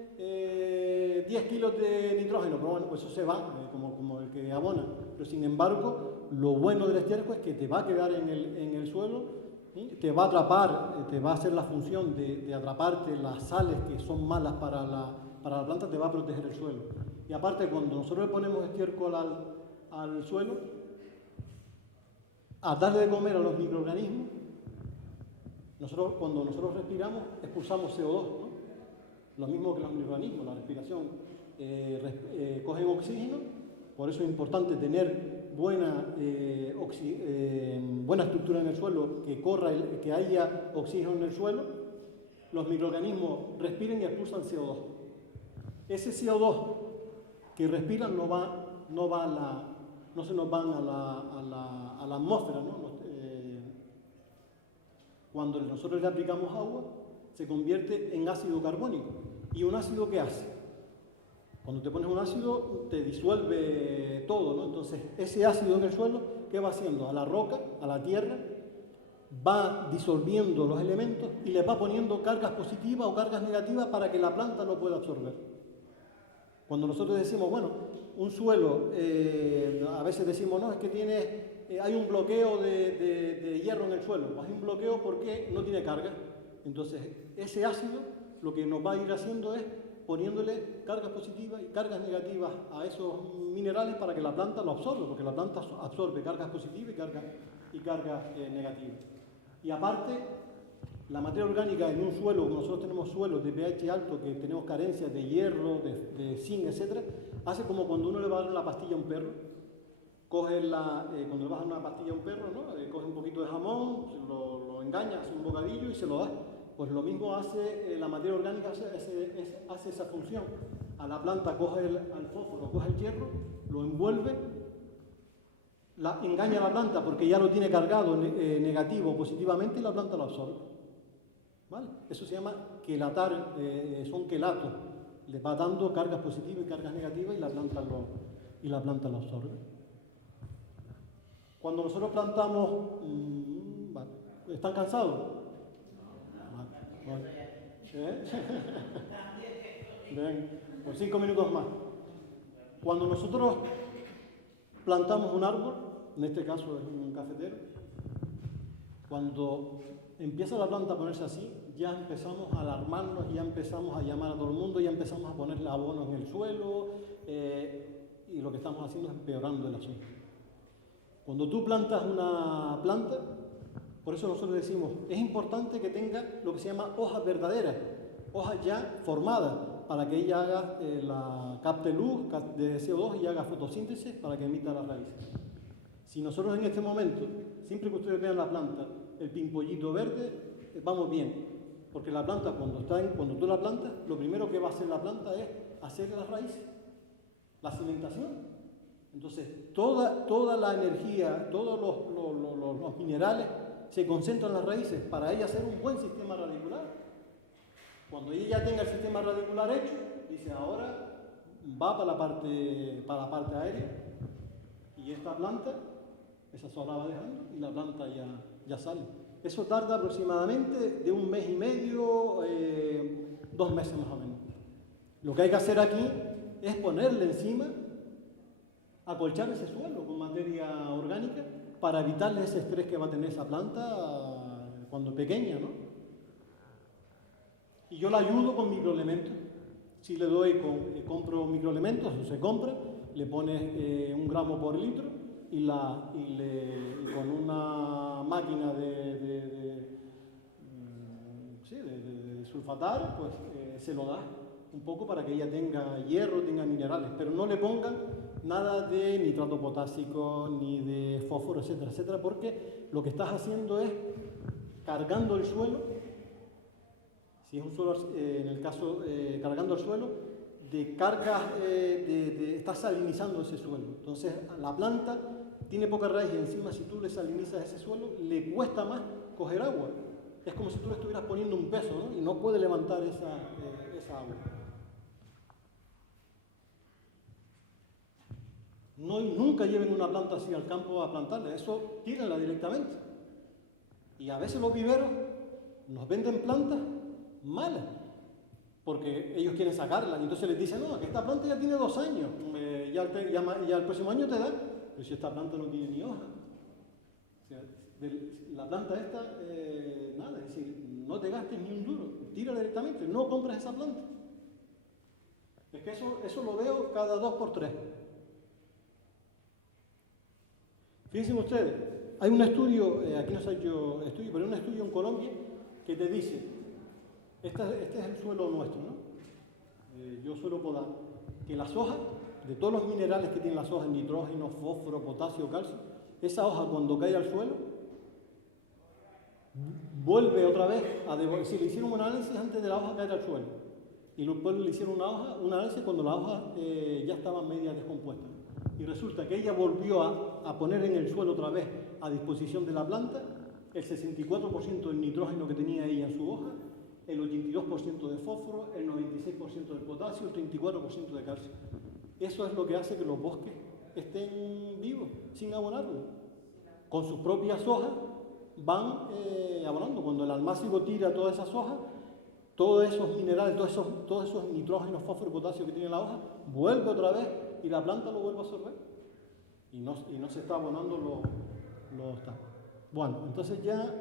10 kilos de nitrógeno, pero bueno, pues eso se va, como el que abona. Pero sin embargo, lo bueno del estiércol es que te va a quedar en el suelo, ¿sí? Te va a atrapar, te va a hacer la función de atraparte las sales que son malas para la planta, te va a proteger el suelo. Y aparte, cuando nosotros le ponemos estiércol al suelo, a darle de comer a los microorganismos, cuando nosotros respiramos, expulsamos CO2, ¿no? Lo mismo que los microorganismos, la respiración cogen oxígeno, por eso es importante tener buena estructura en el suelo, que haya oxígeno en el suelo. Los microorganismos respiran y expulsan CO2. Ese CO2 que respiran no se nos van a la atmósfera, ¿no? Cuando nosotros le aplicamos agua, se convierte en ácido carbónico. ¿Y un ácido qué hace? Cuando te pones un ácido, te disuelve todo, ¿no? Entonces, ese ácido en el suelo, ¿qué va haciendo? A la roca, a la tierra, va disolviendo los elementos y les va poniendo cargas positivas o cargas negativas para que la planta lo pueda absorber. Cuando nosotros decimos, bueno, un suelo, a veces decimos, no, es que hay un bloqueo de hierro en el suelo. Hay un bloqueo porque no tiene carga. Entonces, ese ácido lo que nos va a ir haciendo es poniéndole cargas positivas y cargas negativas a esos minerales para que la planta lo absorba, porque la planta absorbe cargas positivas y cargas negativas. Y aparte, la materia orgánica en un suelo, como nosotros tenemos suelos de pH alto, que tenemos carencias de hierro, de zinc, etc., hace como cuando uno le va a dar una pastilla a un perro. Cuando le vas a dar una pastilla a un perro, ¿no? Coge un poquito de jamón, lo engaña, hace un bocadillo y se lo da. Pues lo mismo hace la materia orgánica, hace esa función. A la planta coge al fósforo, coge el hierro, lo envuelve, engaña a la planta porque ya lo tiene cargado negativo o positivamente y la planta lo absorbe. ¿Vale? Eso se llama quelatar, son quelatos. Le va dando cargas positivas y cargas negativas y la planta lo absorbe. Cuando nosotros plantamos, ¿están cansados? Ven, por 5 minutos más. Cuando nosotros plantamos un árbol, en este caso es un cafetero, cuando empieza la planta a ponerse así, ya empezamos a alarmarnos, ya empezamos a llamar a todo el mundo, ya empezamos a ponerle abono en el suelo y lo que estamos haciendo es empeorando el asunto. Cuando tú plantas una planta, por eso nosotros decimos, es importante que tenga lo que se llama hojas verdaderas, hojas ya formadas, para que ella capte luz de CO2 y haga fotosíntesis para que emita las raíces. Si nosotros en este momento, siempre que ustedes vean la planta, el pimpollito verde, vamos bien, porque la planta cuando tú la plantas, lo primero que va a hacer la planta es hacer las raíces, la cimentación. Entonces, toda la energía, todos los minerales se concentran en las raíces para ella hacer un buen sistema radicular. Cuando ella ya tenga el sistema radicular hecho, dice ahora va para la parte aérea y esta planta, esa sola va dejando y la planta ya sale. Eso tarda aproximadamente de 1 mes y medio, 2 meses más o menos. Lo que hay que hacer aquí es ponerle encima acolchar ese suelo con materia orgánica para evitarle ese estrés que va a tener esa planta cuando pequeña, ¿no? Y yo la ayudo con microelementos. Si le doy, compro microelementos, o se compra, le pones 1 gramo por litro y con una máquina de sulfatar, pues se lo da un poco para que ella tenga hierro, tenga minerales, pero no le pongan nada de nitrato potásico ni de fósforo, etcétera, etcétera, porque lo que estás haciendo es cargando el suelo, si es un suelo, en el caso cargando el suelo, de cargas, estás salinizando ese suelo. Entonces la planta tiene poca raíz y encima si tú le salinizas ese suelo, le cuesta más coger agua. Es como si tú le estuvieras poniendo un peso, ¿no? Y no puede levantar esa agua. Nunca lleven una planta así al campo a plantarla, eso tírenla directamente. Y a veces los viveros nos venden plantas malas, porque ellos quieren sacarla y entonces les dicen, no, que esta planta ya tiene 2 años, ya el próximo año te da, pero si esta planta no tiene ni hoja. O sea, la planta esta, nada, es decir, no te gastes ni un duro, tírala directamente, no compres esa planta. Es que eso lo veo cada 2 por 3. Fíjense ustedes, hay un estudio, aquí no se ha hecho estudio, pero hay un estudio en Colombia que te dice, este es el suelo nuestro, ¿no? Yo suelo podar, que las hojas, de todos los minerales que tienen las hojas, nitrógeno, fósforo, potasio, calcio, esa hoja cuando cae al suelo, vuelve otra vez a devolver. Si le hicieron un análisis antes de la hoja caer al suelo, y después le hicieron un análisis cuando la hoja ya estaba media descompuesta. Y resulta que ella volvió a poner en el suelo otra vez a disposición de la planta el 64% del nitrógeno que tenía ella en su hoja, el 82% de fósforo, el 96% del potasio, el 34% de calcio. Eso es lo que hace que los bosques estén vivos, sin abonarlo. Con sus propias hojas van abonando. Cuando el almácigo tira todas esas hojas, todos esos minerales, todos esos nitrógenos, fósforo y potasio que tiene la hoja, vuelve otra vez y la planta lo vuelve a absorber. Y no se está abonando los tacos. Bueno, entonces ya...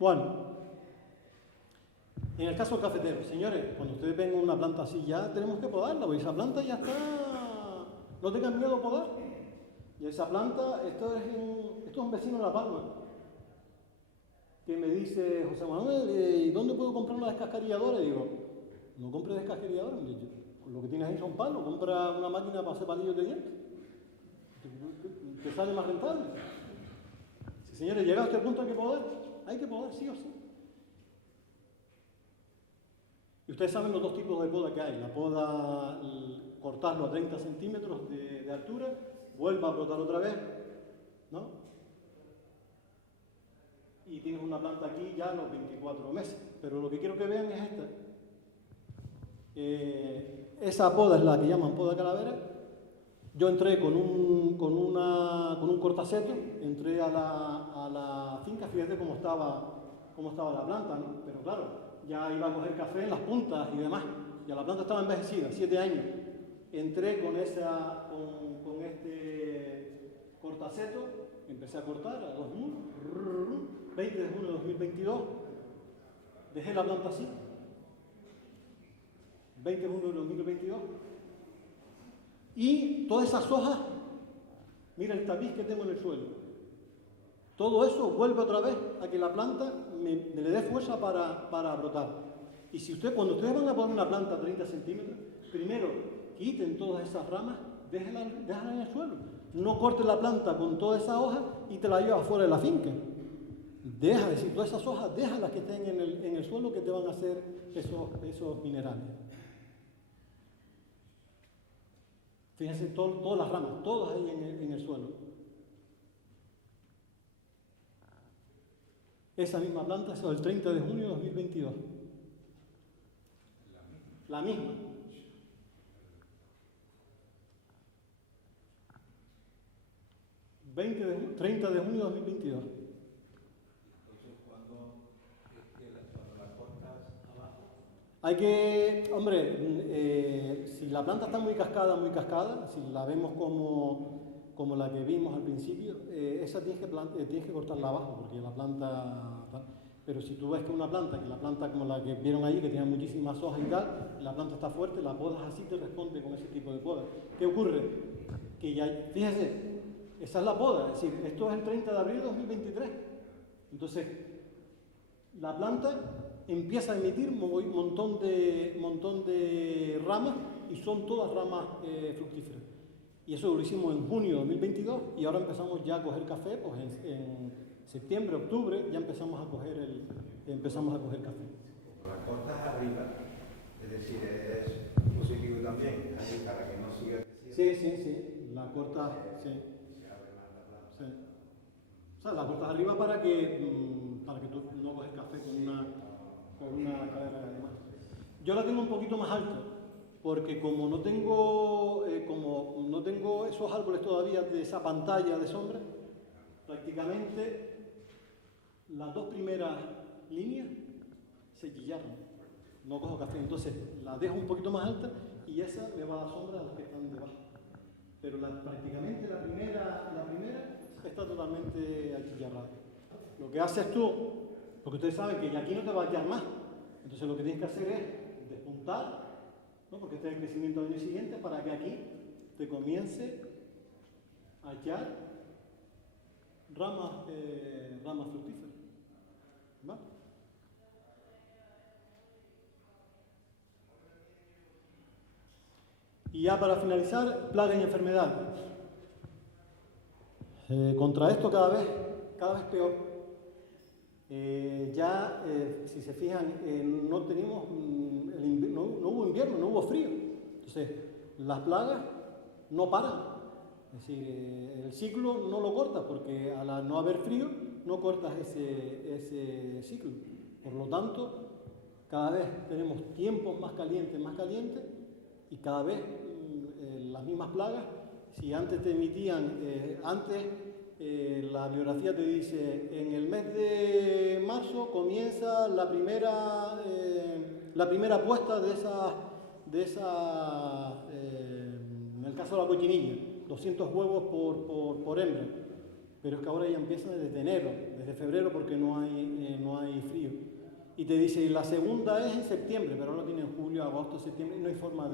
Bueno, en el caso cafetero, señores, cuando ustedes ven una planta así, ya tenemos que podarla, porque esa planta ya está... No tengan miedo a podar. Y esa planta, esto es un vecino de La Palma, que me dice, José Manuel, ¿y dónde puedo comprar una descascarilladora? Y digo, no compre descascarilladora, lo que tienes ahí son palos, compra una máquina para hacer palillos de dientes, te sale más rentable. Si, señores, llega a este punto hay que podar sí o sí. Y ustedes saben los 2 tipos de poda que hay, la poda, cortarlo a 30 centímetros de altura, vuelva a brotar otra vez, ¿no? Y tienes una planta aquí ya a los 24 meses. Pero lo que quiero que vean es esta. Esa poda es la que llaman poda calavera. Yo entré con un cortaseto, entré a la finca, fíjate cómo estaba la planta, ¿no? Pero claro, ya iba a coger café en las puntas y demás. Ya la planta estaba envejecida, 7 años. Entré con este cortaseto, empecé a cortar a 2 muros, 20 de junio de 2022, dejé la planta así, 20 de junio de 2022, y todas esas hojas, mira el tapiz que tengo en el suelo, todo eso vuelve otra vez a que la planta me le dé fuerza para brotar. Y si cuando ustedes van a poner una planta a 30 centímetros, primero quiten todas esas ramas, déjenla en el suelo. No cortes la planta con toda esa hoja y te la llevas fuera de la finca. Deja, es decir, todas esas hojas, déjalas que estén en el suelo, que te van a hacer esos minerales. Fíjense, todas las ramas, todas ahí en el suelo. Esa misma planta es el 30 de junio de 2022. La misma. ¿30 de junio de 2022? Hay que, hombre, si la planta está muy cascada, si la vemos como la que vimos al principio, esa tienes que cortarla abajo, porque la planta... Pero si tú ves que una planta, como la que vieron allí, que tiene muchísimas hojas y tal, la planta está fuerte, la podas así, te responde con ese tipo de poda. ¿Qué ocurre? Que ya, fíjese, esa es la poda, es decir, esto es el 30 de abril de 2023. Entonces, la planta empieza a emitir un montón de ramas y son todas ramas fructíferas. Y eso lo hicimos en junio de 2022 y ahora empezamos ya a coger café, pues en septiembre, octubre, ya empezamos a coger café. La cortas arriba, es decir, es positivo también, ahí para que no siga creciendo. Sí, la cortas, sí. Se abre más la planta. Sí. O sea, la cortas arriba para que tú no coges café con una cadera de más. Yo la tengo un poquito más alta, porque como no tengo esos árboles todavía de esa pantalla de sombra, prácticamente las dos primeras líneas se chillaron, no cojo café, entonces la dejo un poquito más alta y esa me va a dar sombra a las que están debajo. Pero prácticamente la primera está totalmente achillarrada. Lo que haces tú, porque ustedes saben que aquí no te va a hallar más, entonces lo que tienes que hacer es despuntar, ¿no? Porque este es el crecimiento del año siguiente, para que aquí te comience a echar ramas fructíferas. ¿Vale? Y ya para finalizar, plagas y enfermedades. Contra esto cada vez peor. Si se fijan, no hubo invierno, no hubo frío. Entonces, las plagas no paran. Es decir, el ciclo no lo cortas, porque al no haber frío, no cortas ese ciclo. Por lo tanto, cada vez tenemos tiempos más calientes, y cada vez las mismas plagas. Si antes te emitían, la bibliografía te dice, en el mes de marzo comienza la primera puesta de esa en el caso de la cochinilla, 200 huevos por hembra. Pero es que ahora ya empieza desde enero, desde febrero, porque no hay frío. Y te dice, la segunda es en septiembre, pero ahora tiene en julio, agosto, septiembre, y no hay forma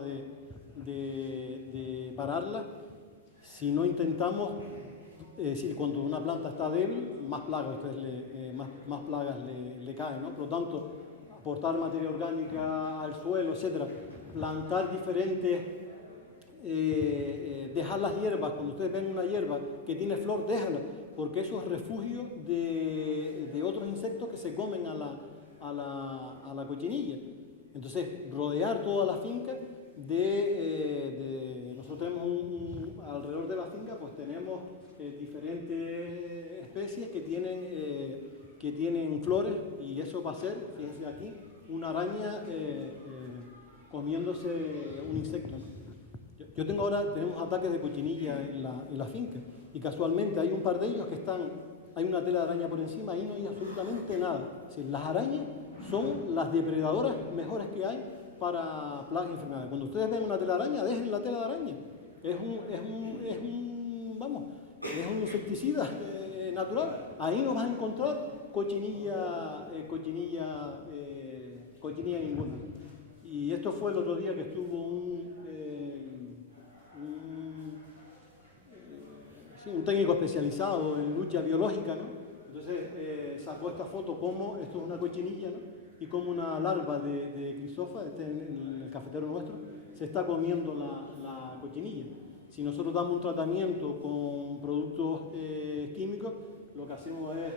de pararla si no intentamos, cuando una planta está débil, más plagas le caen, ¿no? Por lo tanto, aportar materia orgánica al suelo, etcétera, plantar diferentes, dejar las hierbas. Cuando ustedes ven una hierba que tiene flor, déjala, porque eso es refugio de otros insectos que se comen a la cochinilla. Entonces, rodear toda la finca nosotros tenemos alrededor de la finca, pues tenemos diferentes especies que tienen flores, y eso va a ser, fíjense aquí, una araña comiéndose un insecto, ¿no? Tenemos ataques de cochinilla en la finca, y casualmente hay un par de ellos hay una tela de araña por encima, ahí no hay absolutamente nada. Es decir, las arañas son las depredadoras mejores que hay para plagas y enfermedades. Cuando ustedes ven una telaraña, dejen la tela de araña. Es un insecticida natural. Ahí no vas a encontrar cochinilla ninguna. Y esto fue el otro día que estuvo un técnico especializado en lucha biológica, ¿no? Entonces sacó esta foto como esto es una cochinilla, ¿no? Y como una larva de crisofa, en el cafetero nuestro, se está comiendo la cochinilla. Si nosotros damos un tratamiento con productos químicos, lo que hacemos es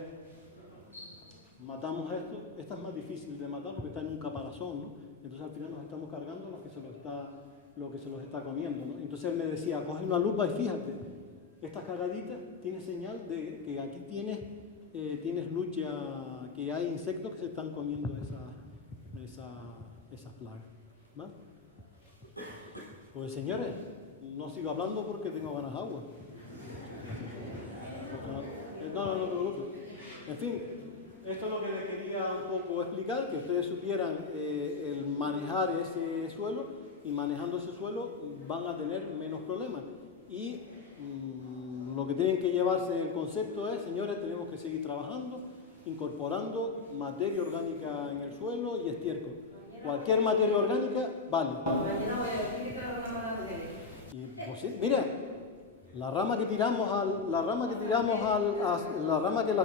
matamos esto. Esta es más difícil de matar porque está en un caparazón, ¿no? Entonces al final nos estamos cargando lo que se los está comiendo, ¿no? Entonces él me decía, coge una lupa y fíjate, estas cagaditas tienen señal de que aquí tienes lucha, que hay insectos que se están comiendo esas plagas, ¿vale? Pues señores, no sigo hablando porque tengo ganas de agua. No. En fin, Esto es lo que les quería un poco explicar, que ustedes supieran el manejar ese suelo, y manejando ese suelo van a tener menos problemas. Y lo que tienen que llevarse el concepto es, señores, tenemos que seguir trabajando, incorporando materia orgánica en el suelo y estiércol. Cualquier materia orgánica vale. Y, pues, sí, mira, la rama que al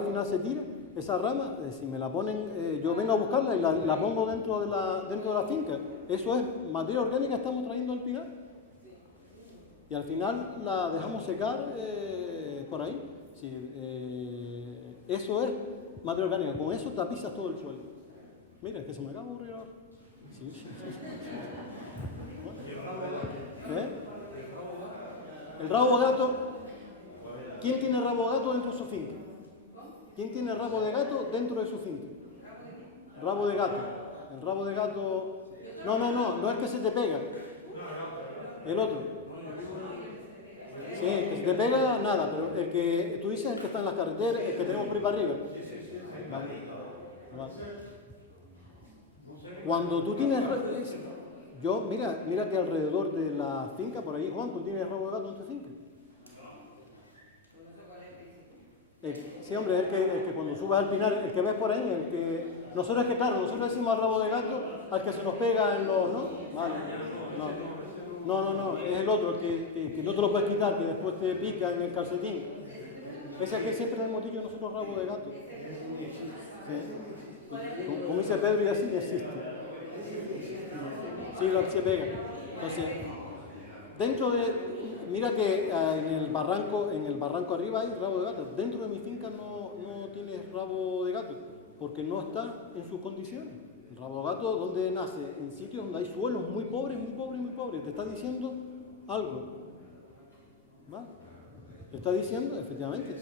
final se tira, esa rama, si me la ponen, yo vengo a buscarla y la pongo dentro de la finca. Eso es materia orgánica que estamos trayendo al pinar. Y al final la dejamos secar por ahí. Sí, eso es materia orgánica. Con eso tapizas todo el suelo. Mira, es que se me acaba de aburrir ahora. Sí. ¿Eh? El rabo de gato. ¿Quién tiene rabo de gato dentro de su finca? ¿Quién tiene rabo de gato dentro de su finca? Rabo de gato. El rabo de gato... No es que se te pega. El otro. Sí, el que se te pega, nada, pero el que tú dices es el que está en las carreteras, el que tenemos por ahí para arriba. Vale. Cuando tú tienes... Mira que alrededor de la finca, por ahí, Juan, ¿tú tienes rabo de gato en tu finca? Sí, hombre, es el que cuando subes al pinar, el que ves por ahí, el que... Nosotros decimos al rabo de gato al que se nos pega en los... ¿no? Vale. No, es el otro, el que no te lo puedes quitar, que después te pica en el calcetín. Ese que siempre le hemos dicho nosotros rabo de gato. Sí. Como dice Pedro, y así existe. Sí, lo que se pega. Entonces, dentro de... Mira que en el barranco arriba hay rabo de gato. Dentro de mi finca no tienes rabo de gato, porque no está en sus condiciones. El rabo de gato, ¿dónde nace? En sitios donde hay suelos muy pobres. Te está diciendo algo. ¿Vale? Te está diciendo, efectivamente.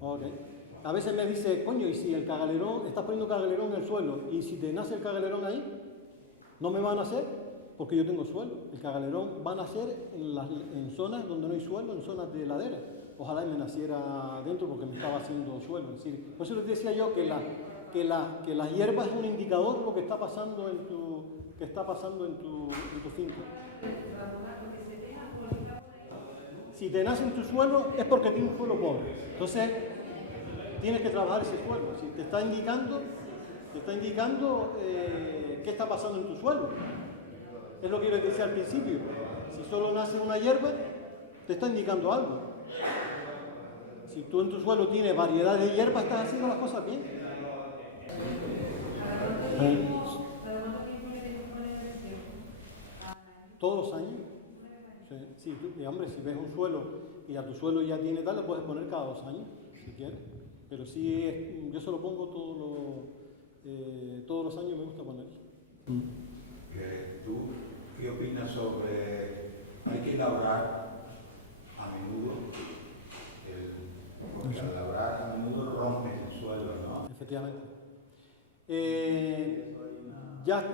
Ok. A veces me dice, coño, y si el cagalerón, estás poniendo cagalerón en el suelo, y si te nace el cagalerón ahí, no me va a nacer porque yo tengo suelo. El cagalerón va a nacer en zonas donde no hay suelo, en zonas de ladera. Ojalá me naciera dentro porque me estaba haciendo suelo. Es decir, por eso les decía yo que la hierba es un indicador de lo que está pasando en tu finca. Si te nace en tu suelo es porque tienes un suelo pobre. Entonces, tienes que trabajar ese suelo. Si te está indicando qué está pasando en tu suelo. Es lo que yo les decía al principio. Si solo nace una hierba, te está indicando algo. Si tú en tu suelo tienes variedad de hierbas, estás haciendo las cosas bien. Todos los años. Sí, hombre, si ves un suelo y a tu suelo ya tiene tal, lo puedes poner cada 2 años, si quieres. Pero sí, yo se lo pongo todos los años, me gusta ponerlo. ¿Tú qué opinas sobre hay que labrar a menudo? Porque al labrar a menudo rompes el suelo, ¿no? Efectivamente. Ya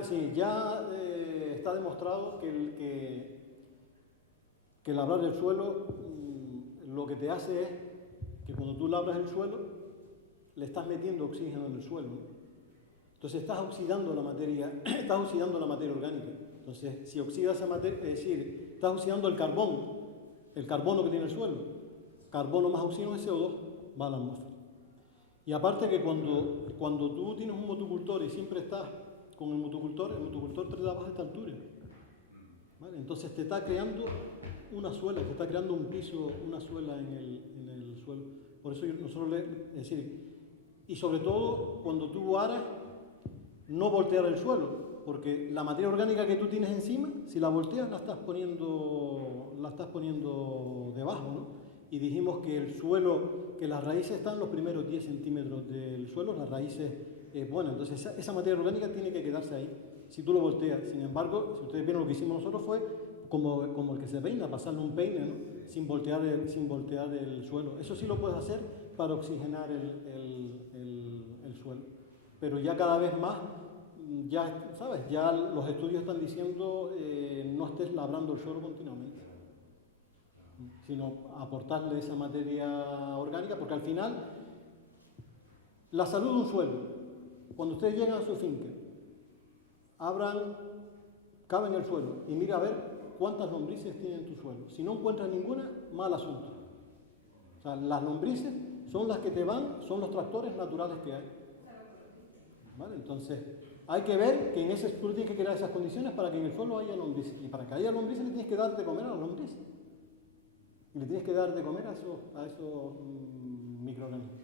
está demostrado que labrar el suelo lo que te hace es que cuando tú labras el suelo le estás metiendo oxígeno en el suelo, ¿no? Entonces estás oxidando la materia orgánica. Entonces, si oxidas esa materia, es decir, estás oxidando el carbono que tiene el suelo. Carbono más oxígeno es CO2, va a la atmósfera. Y aparte que cuando tú tienes un motocultor y siempre estás con el motocultor te da baja esta altura. ¿Vale? Entonces te está creando una suela, te está creando un piso, una suela en el suelo. Por eso y sobre todo cuando tú aras, no voltear el suelo, porque la materia orgánica que tú tienes encima, si la volteas la estás poniendo debajo, ¿no? Y dijimos que el suelo, que las raíces están los primeros 10 centímetros del suelo, las raíces, bueno, entonces esa materia orgánica tiene que quedarse ahí, si tú lo volteas. Sin embargo, si ustedes vieron lo que hicimos nosotros fue como el que se peina, pasarle un peine, ¿no? Sin voltear el suelo. Eso sí lo puedes hacer para oxigenar el suelo. Pero ya cada vez más, ya los estudios están diciendo no estés labrando el suelo continuamente. sino aportarle esa materia orgánica, porque al final la salud de un suelo, cuando ustedes llegan a su finca, caven el suelo y mira a ver cuántas lombrices tiene en tu suelo. Si no encuentras ninguna, mal asunto. O sea, las lombrices son las que te son los tractores naturales que hay. ¿Vale? Entonces, hay que ver que tú tienes que crear esas condiciones para que en el suelo haya lombrices. Y para que haya lombrices le tienes que dar de comer a las lombrices. Y le tienes que dar de comer a esos microorganismos.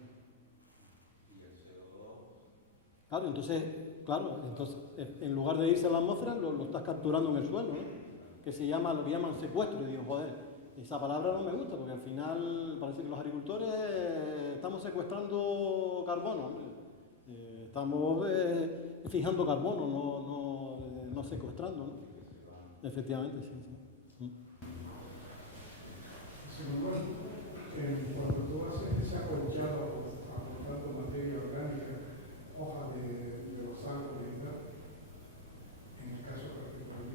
Claro, entonces, en lugar de irse a la atmósfera, lo estás capturando en el suelo, ¿no? Lo que llaman secuestro. Y digo, joder, esa palabra no me gusta, porque al final parece que los agricultores estamos secuestrando carbono, estamos fijando carbono, no secuestrando, ¿no? Efectivamente, sí. Cuando tú haces ese acolchado aportando materia orgánica, hojas de los árboles, en el caso particular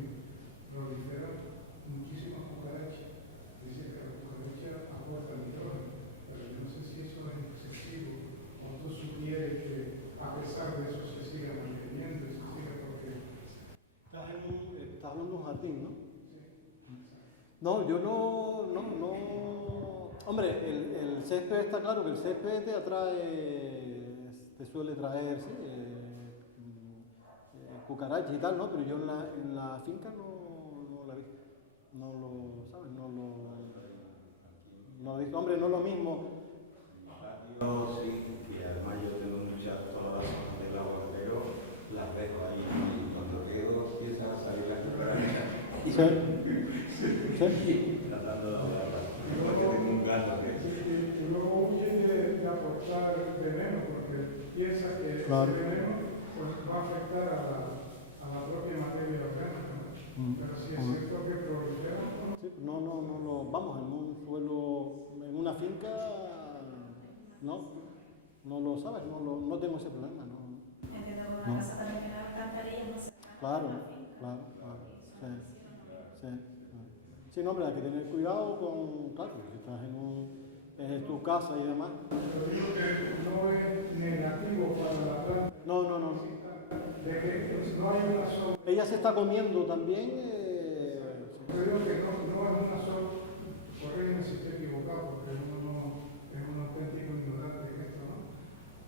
proliferan muchísimas cucarachas. Dice que la cucaracha aporta nitrógeno, pero yo no sé si eso es excesivo o tú sugieres que a pesar de eso se siga manteniendo, porque... Estás hablando de un jardín, ¿no? No, yo no. Hombre, el césped está claro que el césped te suele traer cucarachas y tal, ¿no? Pero yo en la finca no la he visto. No lo, ¿sabes? No lo he visto. Hombre, no es lo mismo. Yo sí, y además yo tengo muchas zonas del agua, pero las dejo ahí y cuando quedo empiezan a salir las cucarachas. Sí. Tratando de hablar, porque tengo un gato que... Y luego huyen de aportar veneno, porque piensa que claro. ese veneno va a afectar a la propia materia orgánica. Pero si es cierto que prolifera, ¿no? Sí, vamos, en un suelo, en una finca, no lo sabes, no tengo ese problema, ¿no? Entiendo que una casa también tiene alcantarillas, no sé. Claro. Sí, no, hombre, hay que tener cuidado claro, si estás en tu casa y demás. Pero digo que no es negativo para la planta. No. De que no hay una sola. Ella se está comiendo también. Yo digo que no es una sola. Corrígeme si estoy equivocado, porque uno es un auténtico ignorante en esto, ¿no?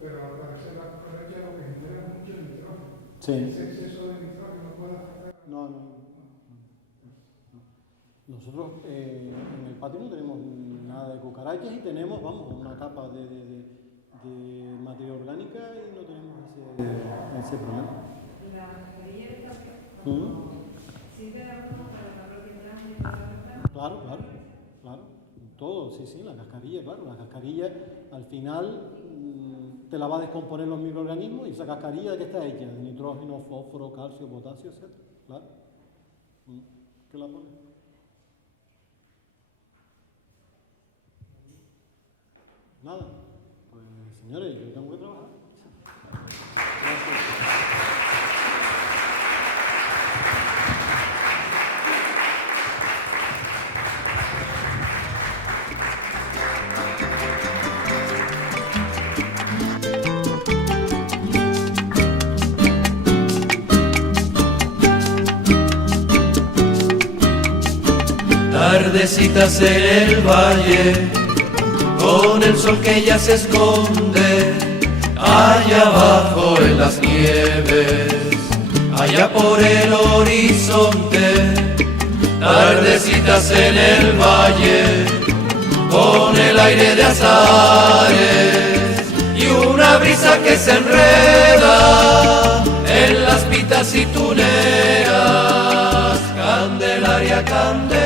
Pero al parecer la cucaracha lo que genera es mucho nitrógeno. Sí. Ese exceso de nitrógeno puede afectar. No. Nosotros en el patio no tenemos nada de cucarachas y tenemos, una capa de materia orgánica y no tenemos ese problema. La mascarilla de café, ¿sí te da como para la propiedad de la planta? Claro. Todo, sí, la cascarilla, claro. La cascarilla al final te la va a descomponer los microorganismos y esa cascarilla ¿de qué está hecha? De nitrógeno, fósforo, calcio, potasio, etc. Claro. ¿Qué la pone? Nada, pues señores, yo tengo que trabajar. Tardecitas en el valle, con el sol que ya se esconde, allá abajo en las nieves, allá por el horizonte. Tardecitas en el valle, con el aire de azares y una brisa que se enreda en las pitas y tuneras. Candelaria, Candelaria,